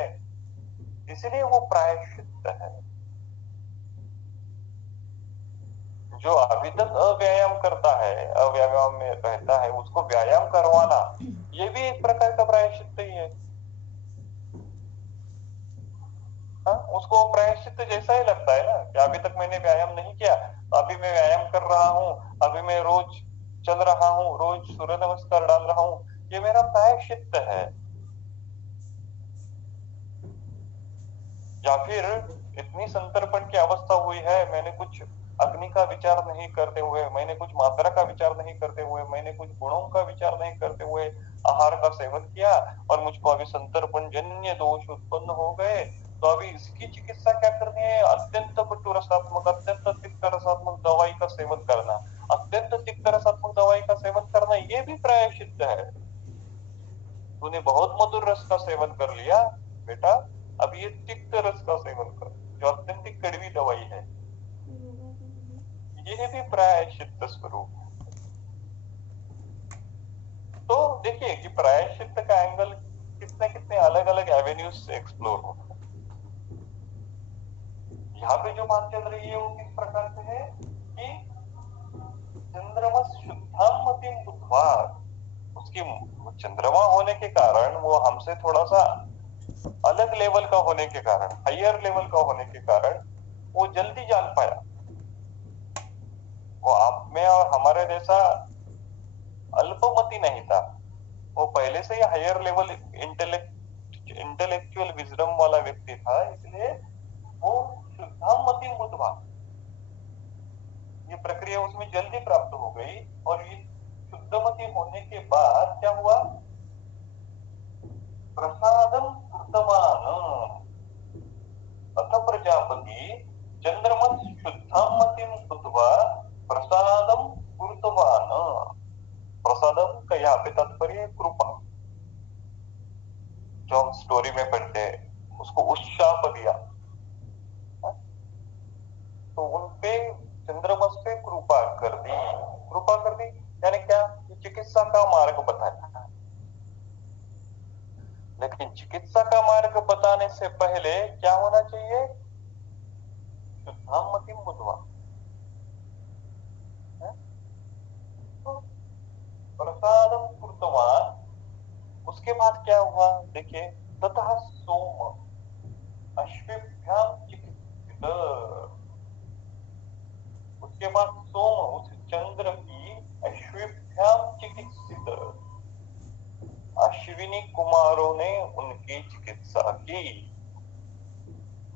इसलिए वो प्रायश्चित है। जो अभी तक अव्यायाम करता है, अव्यायाम में रहता है, उसको व्यायाम करवाना ये भी एक प्रकार का प्रायश्चित ही है। हाँ, उसको प्रायश्चित जैसा ही लगता है ना, कि अभी तक मैंने व्यायाम नहीं किया, अभी मैं व्यायाम कर रहा हूँ, अभी मैं रोज चल रहा हूँ, रोज सूर्य नमस्कार डाल रहा हूँ, ये मेरा प्रायश्चित है। या फिर इतनी संतर्पण की अवस्था हुई है, मैंने कुछ अग्नि का विचार नहीं करते हुए, मैंने कुछ मात्रा का विचार नहीं करते हुए, मैंने कुछ गुणों का विचार नहीं करते हुए आहार का सेवन किया, और मुझको अभी संतर्पण जन्य दोष उत्पन्न हो गए, तो अभी इसकी चिकित्सा क्या करनी है? अत्यंत कटु रसात्मक, अत्यंत तिक्त रसात्मक दवाई का सेवन करना। अत्यंत तिक्त रसात्मक दवाई का सेवन करना ये भी प्रायश्चित है। तूने बहुत मधुर रस का सेवन कर लिया बेटा, अब ये तिक्त रस का सेवन कर, जो अत्यंत कड़वी दवाई है, ये भी प्रायश्चित स्वरूप है। तो देखिए कि प्रायश्चित का एंगल कितने कितने अलग अलग एवेन्यूज से एक्सप्लोर होता है। यहाँ पे जो बात चल रही है वो किस प्रकार से है कि चंद्रमा शुद्धाम मतिम बुद्धवा, उसकी चंद्रमा होने के कारण, वो हमसे थोड़ा सा अलग लेवल का होने के कारण, हायर लेवल का होने के कारण वो जल्दी जान पाया। वो आप में और हमारे जैसा अल्पमति नहीं था, वो पहले से ही हायर लेवल इंटेलेक्चुअल विजडम वाला व्यक्ति था, इसलिए वो शुद्धाम मति बुद्धवा, ये प्रक्रिया उसमें जल्दी प्राप्त हो गई। और ये शुद्धमति होने के बाद क्या हुआ? प्रसादम कृतवान अथ प्रजापति चंद्रमस शुद्धाम मतिम बुद्धवा प्रसादम कृतवान। प्रसादम का यहाँ पे तात्पर्य है कृपा, जो हम स्टोरी में पढ़ते हैं, उसको उशाप दिया, तो उनपे चंद्रमस पे कृपा कर दी। कृपा कर दी यानी क्या? चिकित्सा का मार्ग बताया। लेकिन चिकित्सा का मार्ग बताने से पहले क्या होना चाहिए? शुद्धाम मतिम बुद्धवा। तो प्रसादम कृतवान, उसके बाद क्या हुआ देखिए, ततः सोम अश्विभ्याम चिकित्सित, उसके बाद सोम, उस चंद्र की अश्विभ्याम चिकित्सित, अश्विनी कुमारों ने उनकी चिकित्सा की।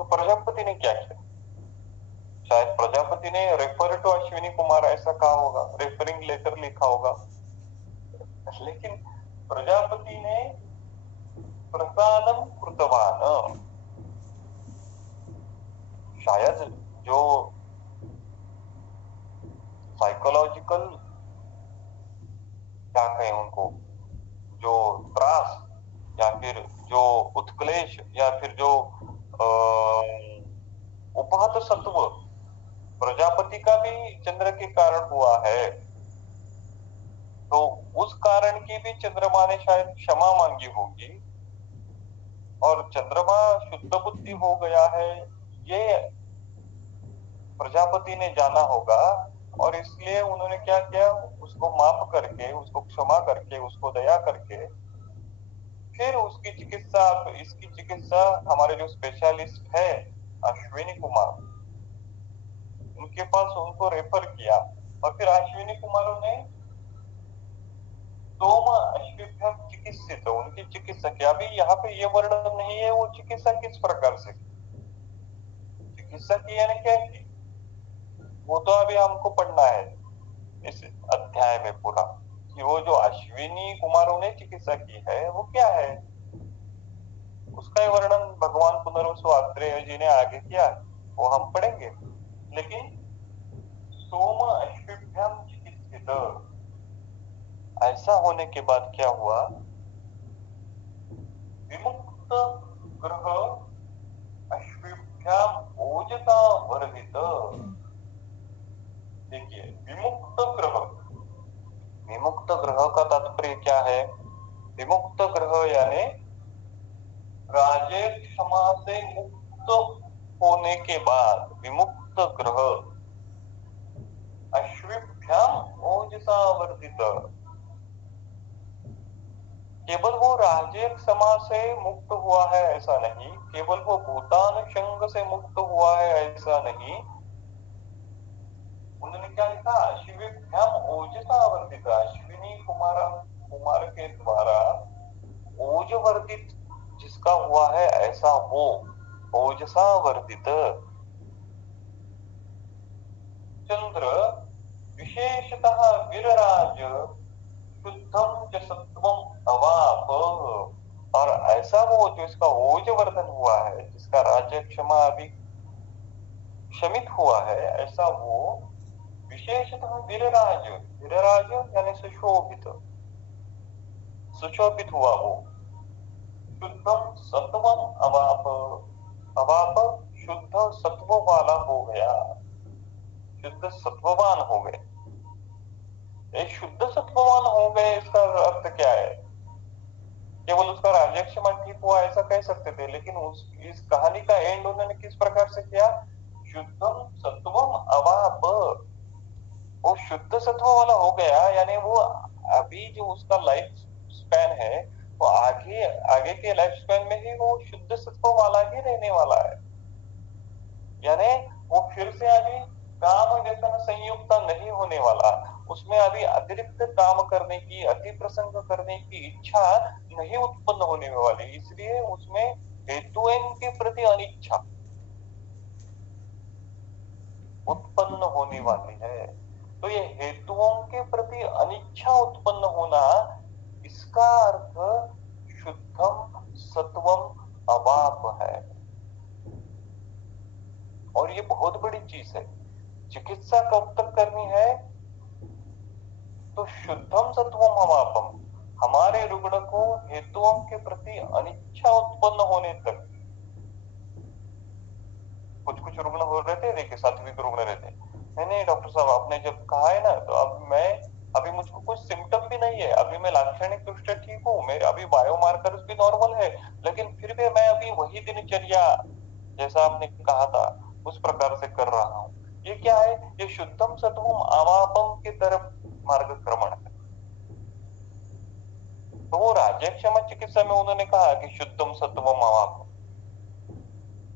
तो प्रजापति ने क्या किया? शायद प्रजापति ने रेफर टू अश्विनी कुमार ऐसा कहा होगा, रेफरिंग लेटर लिखा होगा, लेकिन प्रजापति ने प्रसादम कृतवान, शायद जो साइकोलॉजिकल क्या कहें उनको, जो त्रास या फिर जो उत्क्लेश या फिर जो उपहत सत्व प्रजापति का भी चंद्र के कारण हुआ है, तो उस कारण की भी चंद्रमा ने शायद क्षमा मांगी होगी और चंद्रमा शुद्ध बुद्धि हो गया है ये प्रजापति ने जाना होगा, और इसलिए उन्होंने क्या किया, उसको माफ करके, उसको क्षमा करके, उसको दया करके फिर उसकी चिकित्सा, इसकी चिकित्सा हमारे जो स्पेशलिस्ट है अश्विनी कुमार, उनके पास उनको रेफर किया, और फिर अश्विनी कुमारों ने सोम अश्विभ्यम चिकित्सित, उनकी चिकित्सा किया। अभी यहाँ पे ये वर्णन नहीं है वो चिकित्सा किस प्रकार से चिकित्सा की यानी क्या की, वो तो अभी हमको पढ़ना है इस अध्याय में पूरा, कि वो जो अश्विनी कुमारों ने चिकित्सा की है वो क्या है, उसका वर्णन भगवान पुनर्वसु आत्रेय जी ने आगे किया, वो हम पढ़ेंगे। लेकिन सोम अश्विभ्यम चिकित्सित, ऐसा होने के बाद क्या हुआ, विमुक्त ग्रह अश्विभ्याम ओजसा वर्धित। देखिए विमुक्त ग्रह का तात्पर्य क्या है, विमुक्त ग्रह यानी राजेश क्षमा से मुक्त होने के बाद विमुक्त ग्रह अश्विभ्याम ओजसा वर्धित, केवल वो राजेश क्षमा से मुक्त हुआ है ऐसा नहीं, केवल वो भूतान संग से मुक्त हुआ है ऐसा नहीं, उन्होंने क्या लिखा, अश्विभ्याम ओजसा वर्धित, अश्विनी कुमार के द्वारा ओज वर्धित जिसका हुआ है ऐसा वो ओजसा वर्धित चंद्र विशेषतः वीरराज शुद्धम च सत्वम अवाप, और ऐसा वो जो इसका ओज वर्धन हुआ है, जिसका राज्य क्षमा अभी क्षमित हुआ है, ऐसा वो विशेषतः वीरराज यानी सुशोभित हुआ वो, शुद्धम सत्वम अवाप, अवाप शुद्ध सत्व वाला हो गया, शुद्ध सत्ववान हो गए। एक शुद्ध सत्ववान हो गए इसका अर्थ क्या है, केवल उसका राज्यक्षमा ठीक हुआ ऐसा कह सकते थे, लेकिन इस कहानी का एंड उन्होंने किस प्रकार से किया, शुद्धम सत्वम अवाप, वो शुद्ध सत्व वाला हो गया, यानी वो अभी जो उसका लाइफ स्पैन है वो आगे के लाइफ स्पैन में ही वो शुद्ध सत्व वाला ही रहने वाला है, यानी वो फिर से अभी काम जैसा संयुक्ता नहीं होने वाला, उसमें अभी अतिरिक्त काम करने की, अति प्रसंग करने की इच्छा नहीं उत्पन्न होने वाली, इसलिए उसमें हेतुओं के प्रति अनिच्छा उत्पन्न होने वाली है। तो ये हेतुओं के प्रति अनिच्छा उत्पन्न होना, इसका अर्थ शुद्धम सत्वम अवाप है, और ये बहुत बड़ी चीज है। चिकित्सा कब तक करनी है, तो शुद्धम सत्वम अवापम, हमारे रुग्ण को हेतुओं के प्रति अनिच्छा उत्पन्न होने तक। कुछ रुग्ण हो रहते, देखिए सात्विक रुग्ण रहते, नहीं डॉक्टर साहब आपने जब कहा है ना, तो अब अभी मुझको कुछ सिम्टम भी नहीं है, अभी मैं लाक्षणिक रूप से ठीक हूँ, मेरे अभी बायोमार्कर्स भी नॉर्मल है, लेकिन फिर भी मैं अभी वही दिनचर्या जैसा आपने कहा था उस प्रकार से कर रहा हूँ। ये क्या है, ये शुद्धम सत्वम अवापम की तरफ मार्गक्रमण है। तो वो राज्यक्षमा चिकित्सा में उन्होंने कहा कि शुद्धम सत्वम अवापम,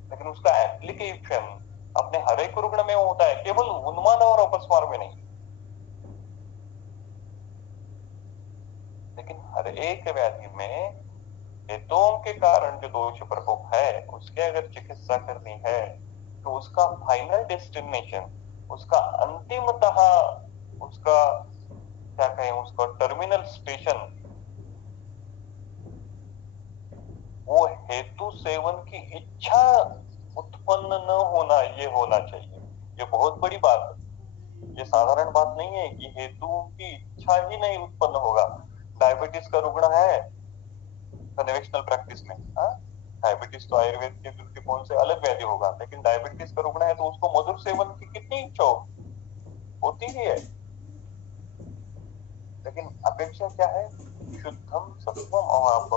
लेकिन उसका एप्लीकेशन अपने हर एक रुग्ण में होता है, केवल उन्माद और अपस्मार में नहीं, लेकिन हर एक व्याधि में हेतुओं के कारण जो दोष प्रकोप है उसके अगर चिकित्सा करनी है तो उसका फाइनल डेस्टिनेशन, उसका अंतिमतः, उसका क्या कहें, उसका टर्मिनल स्टेशन वो हेतु सेवन की इच्छा उत्पन्न न होना, ये होना चाहिए। ये बहुत बड़ी बात है, ये साधारण बात नहीं है कि हेतु की इच्छा ही नहीं उत्पन्न होगा। डायबिटीज का रुग्ण है कन्वेंशनल प्रैक्टिस में, डायबिटीज तो आयुर्वेद के दृष्टिकोण से अलग व्याधि होगा, लेकिन डायबिटीज का रुग्ण है तो उसको मधुर सेवन की कितनी इच्छा होती ही है, लेकिन अपेक्षा क्या है, शुद्धम सत्वम अवाप,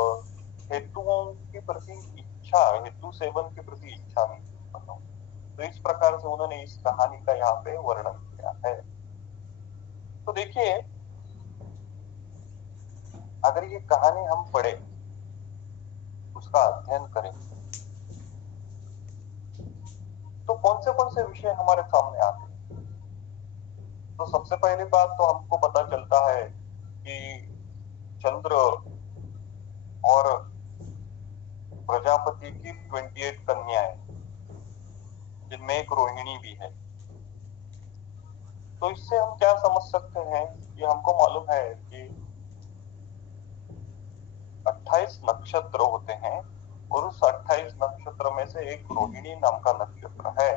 हेतुओं के प्रति इच्छा, हेतु सेवन के प्रति इच्छा नहीं उत्पन्न हो। तो इस प्रकार से उन्होंने इस कहानी का यहाँ पे वर्णन किया है। तो देखिए, अगर ये कहानी हम पढ़े, उसका अध्ययन करें, तो कौन से विषय हमारे सामने आते हैं। तो सबसे पहली बात तो हमको पता चलता है कि चंद्र और प्रजापति की 28 कन्याएं, जिनमें एक रोहिणी भी है। तो इससे हम क्या समझ सकते हैं कि हमको मालूम है कि 28 नक्षत्र होते हैं और उस 28 नक्षत्र में से एक रोहिणी नाम का नक्षत्र है।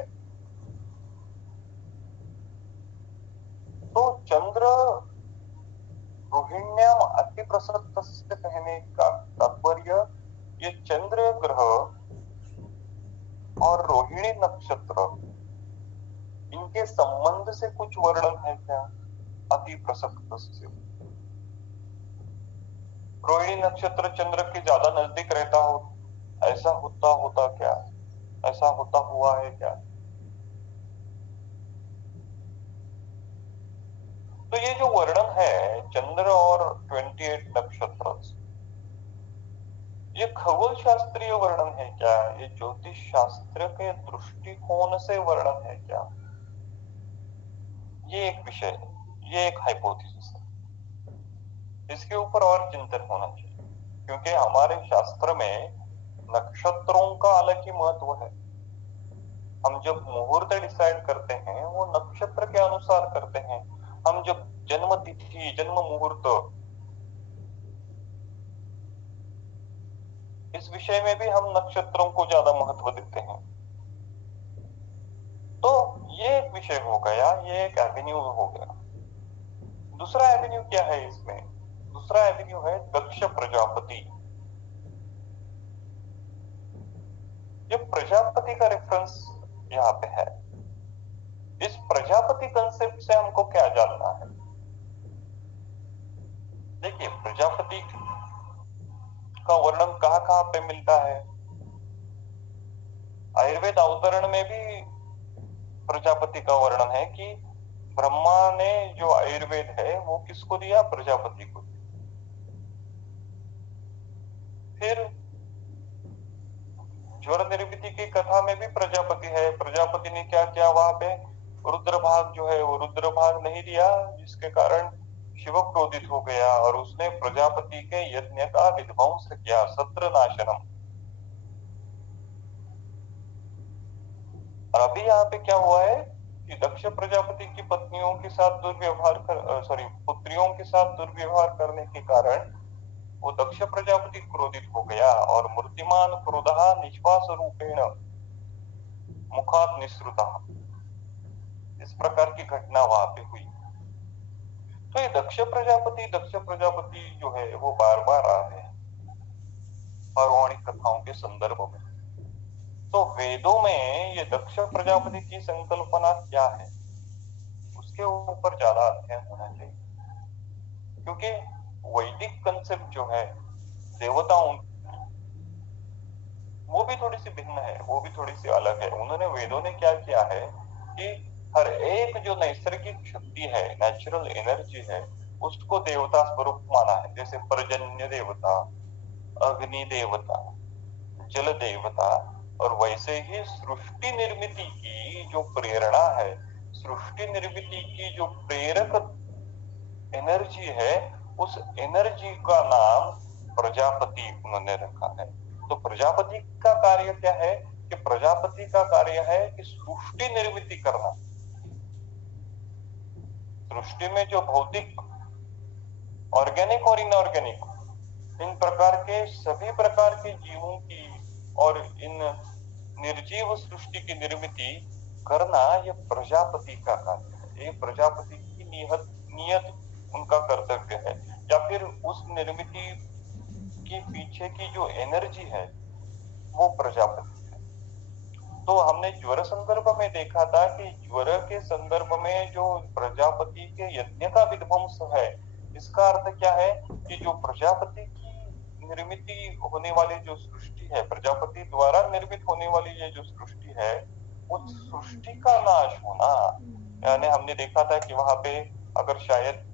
तो चंद्र रोहिण्याम अति प्रसक्त से कहने का तात्पर्य, ये चंद्र ग्रह और रोहिणी नक्षत्र, इनके संबंध से कुछ वर्णन है क्या? अति प्रसक्त से। रोहिणी नक्षत्र चंद्र के ज्यादा नजदीक रहता हो, ऐसा होता क्या, ऐसा होता हुआ है क्या? तो ये जो वर्णन है चंद्र और 28 नक्षत्र, ये खगोल शास्त्रीय वर्णन है क्या? ये ज्योतिष शास्त्र के दृष्टिकोण से वर्णन है क्या? ये एक विषय है, ये एक हाइपोथेसिस है, इसके ऊपर और चिंतन होना चाहिए। क्योंकि हमारे शास्त्र में नक्षत्रों का अलग ही महत्व है। हम जब मुहूर्त डिसाइड करते हैं वो नक्षत्र के अनुसार करते हैं। हम जब जन्म तिथि, जन्म मुहूर्त, इस विषय में भी हम नक्षत्रों को ज्यादा महत्व देते हैं। तो ये एक विषय हो गया, ये एक एवेन्यू हो गया। दूसरा एवेन्यू क्या है इसमें? दूसरा एवेन्यू है दक्ष प्रजापति। ये प्रजापति का रेफरेंस यहाँ पे है। इस प्रजापति कंसेप्ट से हमको क्या जानना है? देखिए, प्रजापति का वर्णन कहाँ कहाँ पे मिलता है? आयुर्वेद अवतरण में भी प्रजापति का वर्णन है कि ब्रह्मा ने जो आयुर्वेद है वो किसको दिया? प्रजापति को। फिर ज्वर निर्मिति की कथा में भी प्रजापति है। प्रजापति ने क्या किया वहां पे? रुद्र भाग जो है वो रुद्र भाग नहीं दिया, जिसके कारण शिव क्रोधित हो गया और उसने प्रजापति के यज्ञ का विध्वंस किया, सत्रनाशनम। और अभी यहाँ पे क्या हुआ है कि दक्ष प्रजापति की पत्नियों के साथ पुत्रियों के साथ दुर्व्यवहार करने के कारण वो दक्ष प्रजापति क्रोधित हो गया और मूर्तिमान क्रोधः निश्वास रूपेण मुखात निसृता, इस प्रकार की घटना वहां पे हुई। तो ये दक्ष प्रजापति जो है वो बार बार आ रहे हैं पौराणिक कथाओं के संदर्भ में। तो वेदों में ये दक्ष प्रजापति की संकल्पना क्या है, उसके ऊपर ज्यादा अध्ययन होना चाहिए। क्योंकि वैदिक कंसेप्ट जो है देवताओं, वो भी थोड़ी सी भिन्न है, वो भी थोड़ी सी अलग है। उन्होंने, वेदों ने क्या किया है कि हर एक जो नैसर्गिक शक्ति है, नेचुरल एनर्जी है, उसको देवता स्वरूप माना है। जैसे पर्जन्य देवता, अग्नि देवता, जल देवता, और वैसे ही सृष्टि निर्मिति की जो प्रेरणा है, सृष्टि निर्मिति की जो प्रेरक एनर्जी है, उस एनर्जी का नाम प्रजापति उन्होंने रखा है। तो प्रजापति का कार्य क्या है कि प्रजापति का कार्य है कि सृष्टि निर्मित करना। सृष्टि में जो भौतिक, ऑर्गेनिक और इनऑर्गेनिक, इन प्रकार के सभी प्रकार के जीवों की और इन निर्जीव सृष्टि की निर्मित करना, ये प्रजापति का कार्य है। ये प्रजापति की नियत उनका कर्तव्य है, या फिर उस निर्मित के पीछे की जो एनर्जी है वो प्रजापति है। तो हमने ज्वर संदर्भ में देखा था कि ज्वर के संदर्भ में जो प्रजापति के यज्ञ का विध्वंस है, इसका अर्थ क्या है कि जो प्रजापति की निर्मित होने वाली जो सृष्टि है, प्रजापति द्वारा निर्मित होने वाली ये जो सृष्टि है, उस सृष्टि का नाश होना। यानी हमने देखा था कि वहां पे अगर शायद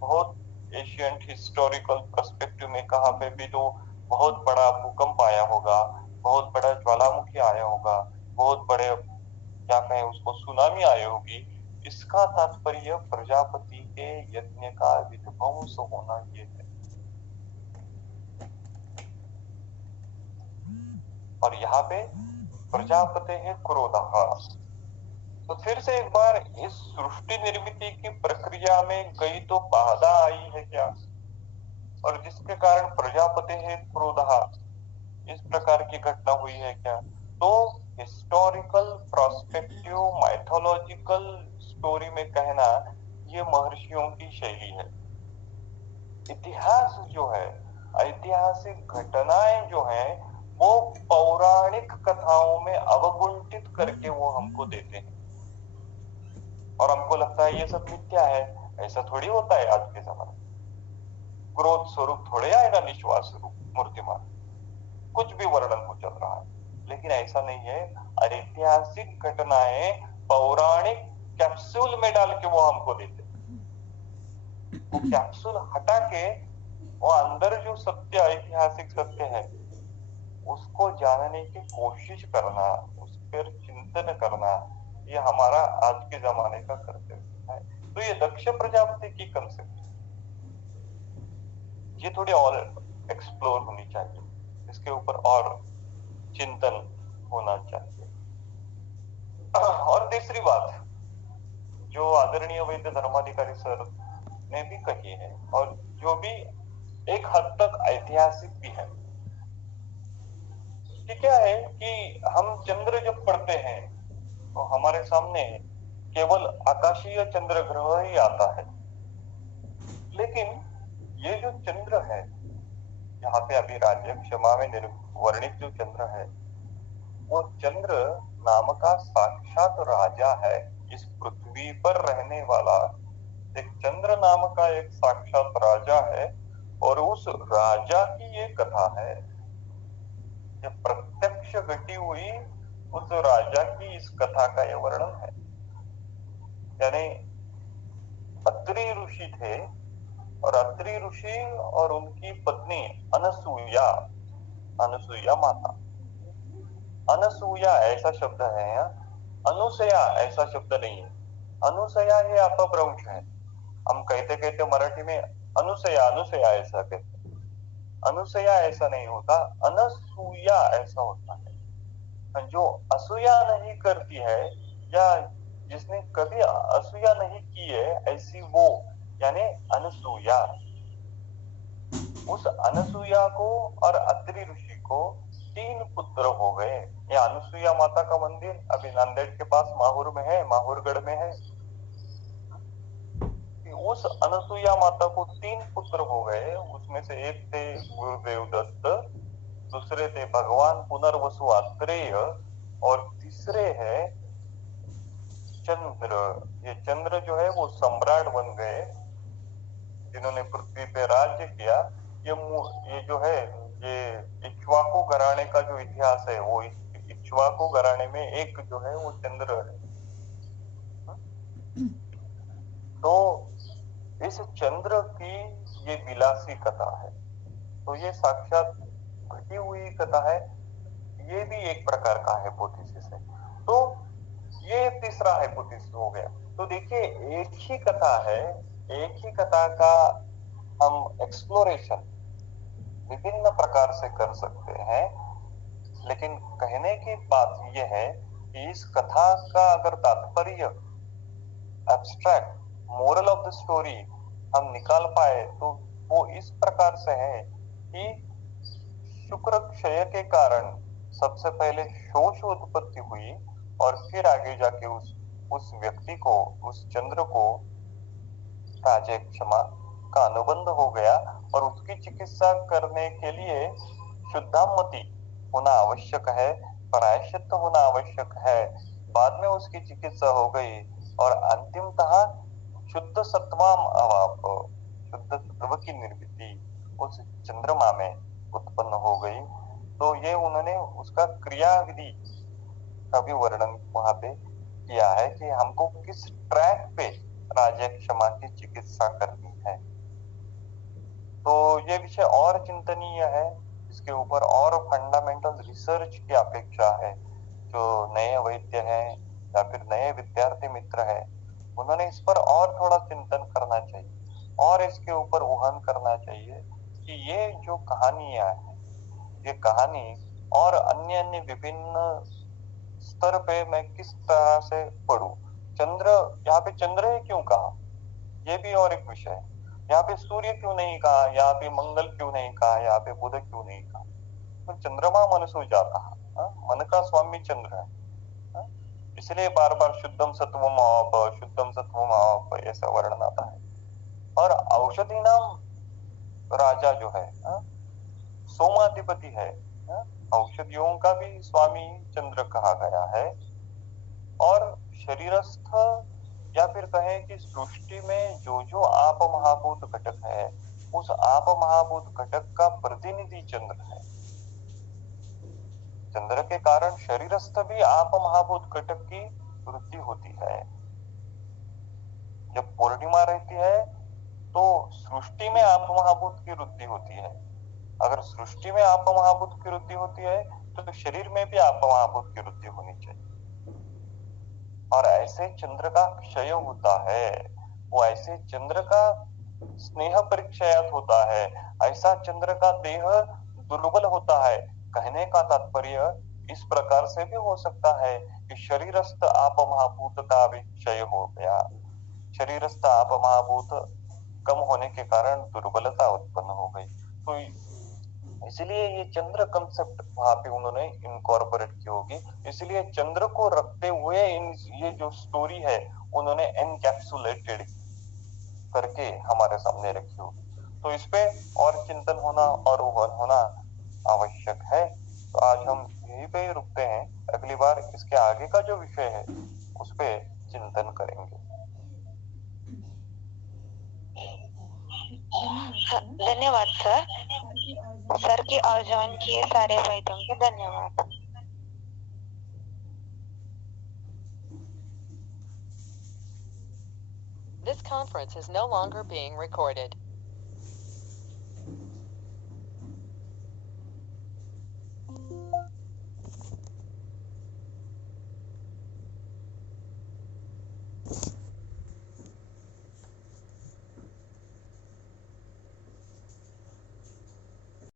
बहुत एशियंट हिस्टोरिकल पर्सपेक्टिव में कहाँ पे भी तो बहुत बड़ा भूकंप आया होगा, बहुत बड़ा ज्वालामुखी आया होगा, बहुत बड़े क्या कहें उसको सुनामी आई होगी, इसका तात्पर्य प्रजापति के यज्ञ का विध्वंस होना ये है। और यहाँ पे प्रजापति है क्रोधः। तो फिर से एक बार इस सृष्टि निर्मिति की प्रक्रिया में कई तो बाधा आई है क्या, और जिसके कारण प्रजापति है क्रोधः, इस प्रकार की घटना हुई है क्या। तो हिस्टोरिकल प्रोस्पेक्टिव माइथोलॉजिकल स्टोरी में कहना ये महर्षियों की शैली है। इतिहास जो है, ऐतिहासिक घटनाएं जो है, वो पौराणिक कथाओं में अवगुंठित करके वो हमको देते हैं, और हमको लगता है ये सब मिथ्या है। ऐसा थोड़ी होता है आज के जमाने में। क्रोध स्वरूप थोड़े आएगा निश्वास रूप मूर्तिमान, कुछ भी वर्णन हो चल रहा है, लेकिन ऐसा नहीं है। ऐतिहासिक घटनाएं पौराणिक कैप्सूल में डाल के वो हमको देते, वो कैप्सूल हटा के वो अंदर जो सत्य, ऐतिहासिक सत्य है, उसको जानने की कोशिश करना, उस पर चिंतन करना, ये हमारा आज के जमाने का कर्तव्य है। तो ये दक्ष प्रजापति की कंसेप्ट ये थोड़ी और एक्सप्लोर होनी चाहिए, इसके ऊपर और चिंतन होना चाहिए। और तीसरी बात जो आदरणीय वैद्य धर्माधिकारी सर ने भी कही है, और जो भी एक हद तक ऐतिहासिक भी है, कि क्या है कि हम चंद्र जब पढ़ते हैं तो हमारे सामने केवल आकाशीय चंद्र ग्रह ही आता है, लेकिन ये जो चंद्र है यहाँ पे अभी राज्य क्षमा में वर्णित जो चंद्र है, वो चंद्र नाम का साक्षात राजा है। इस पृथ्वी पर रहने वाला एक चंद्र नाम का एक साक्षात राजा है, और उस राजा की ये कथा है, ये प्रत्यक्ष घटी हुई उस राजा की इस कथा का ये वर्णन है। यानी अत्रि ऋषि थे, और अत्रि ऋषि और उनकी पत्नी अनसुया, अनसुया माता, अनसुया ऐसा शब्द है यहाँ, अनुसया ऐसा शब्द नहीं है। अनुसया ये अपभ्रंश है, हम कहते कहते मराठी में अनुसया अनुसया ऐसा कहते, अनुसया ऐसा नहीं होता, अनसुया ऐसा होता है। जो असूया नहीं करती है, या जिसने कभी असूया नहीं की है, ऐसी वो यानी अनसुया। उस अनसुया को और अत्रि ऋषि को 3 पुत्र हो गए। ये अनसुया माता का मंदिर अभी नांदेड़ के पास माहौर में है, माहौरगढ़ में है। उस अनसुया माता को 3 पुत्र हो गए, उसमें से एक थे गुरुदेव दत्त, दूसरे थे भगवान पुनर्वसु आत्रेय, और तीसरे है चंद्र। ये चंद्र जो है वो सम्राट बन गए, जिन्होंने पृथ्वी पे राज्य किया। ये जो है ये इक्ष्वाकु घराने का जो इतिहास है, वो इक्ष्वाकु घराने में एक जो है वो चंद्र है। तो इस चंद्र की ये विलासी कथा है, तो ये साक्षात घटी हुई कथा है। ये भी एक प्रकार का हाइपोथेसिस है। तो ये तीसरा हाइपोथेसिस हो गया। तो देखिए एक ही कथा है, एक ही कथा का हम एक्सप्लोरेशन विभिन्न प्रकार से कर सकते हैं, लेकिन कहने की बात यह है कि इस कथा का अगर तात्पर्य abstract moral of the story हम निकाल पाए तो वो इस प्रकार से है कि शुक्र क्षय के कारण सबसे पहले शोष उत्पत्ति हुई और फिर आगे जाके उस व्यक्ति को, उस चंद्र को राजक्षमा का अनुबंध हो गया और उसकी चिकित्सा करने के लिए शुद्धामति होना आवश्यक है, प्रायश्चित्त होना आवश्यक है। बाद में उसकी चिकित्सा हो गई और अंतिमतः शुद्ध सत्वम अवाप, शुद्ध सत्व की निर्मिति उस चंद्रमा में उत्पन्न हो गई। तो ये उन्होंने उसका क्रिया विधि का भी वर्णन वहां पे किया है कि हमको किस ट्रैक पे राजक्षमा की चिकित्सा करनी है। तो ये विषय और चिंतनीय है, इसके ऊपर और फंडामेंटल रिसर्च की अपेक्षा है। जो नए वैद्य हैं या फिर नए विद्यार्थी मित्र हैं, उन्होंने इस पर और थोड़ा चिंतन करना चाहिए और इसके ऊपर उहन करना चाहिए कि ये जो कहानियां हैं, ये कहानी और अन्य अन्य विभिन्न स्तर पे मैं किस तरह से पढ़ूं। चंद्र, यहाँ पे चंद्र ही क्यों कहा, ये भी और एक विषय है। यहाँ पे सूर्य क्यों नहीं कहा, यहाँ पे मंगल क्यों नहीं कहा, यहाँ पे बुध क्यों नहीं कहा। तो चंद्रमा मनसो जाता है, मन का स्वामी चंद्र है, इसलिए बार बार शुद्धम सत्वम आप, शुद्धम सत्वम आप ऐसा वर्णन आता है। और औषधि नाम राजा जो है सोमाधिपति है, औषधियों का भी स्वामी चंद्र कहा गया है। और शरीरस्थ या फिर कहें कि सृष्टि में जो जो आप महाभूत घटक है, उस आप महाभूत घटक का प्रतिनिधि चंद्र है। चंद्र के कारण शरीरस्थ भी आप महाभूत घटक की वृद्धि होती है। जब पूर्णिमा रहती है तो सृष्टि में आप महाभूत की वृद्धि होती है। अगर सृष्टि में आप महाभूत की वृद्धि होती है तो शरीर में भी आप महाभूत की वृद्धि होनी चाहिए। और ऐसे चंद्र का क्षय होता है, वो ऐसे चंद्र का स्नेह परिक्षयात होता है, ऐसा चंद्र का देह दुर्बल होता है। कहने का तात्पर्य इस प्रकार से भी हो सकता है कि शरीरस्थ आप महाभूत का भी क्षय हो गया, शरीरस्थ आप महाभूत कम होने के कारण दुर्बलता उत्पन्न हो गई। तो इसलिए ये चंद्र कंसेप्ट वहां पे उन्होंने इनकॉर्पोरेट की होगी, इसलिए चंद्र को रखते हुए ये जो स्टोरी है उन्होंने एनकैप्सुलेटेड करके हमारे सामने रखी होगी। तो इस पे और चिंतन होना और उभर होना आवश्यक है। तो आज हम यहीं पे ही रुकते हैं, अगली बार इसके आगे का जो विषय है उस पे चिंतन करेंगे। धन्यवाद सर, सर की और ज्वाइन किए सारे वैद्यों के धन्यवाद। This conference is no longer being recorded.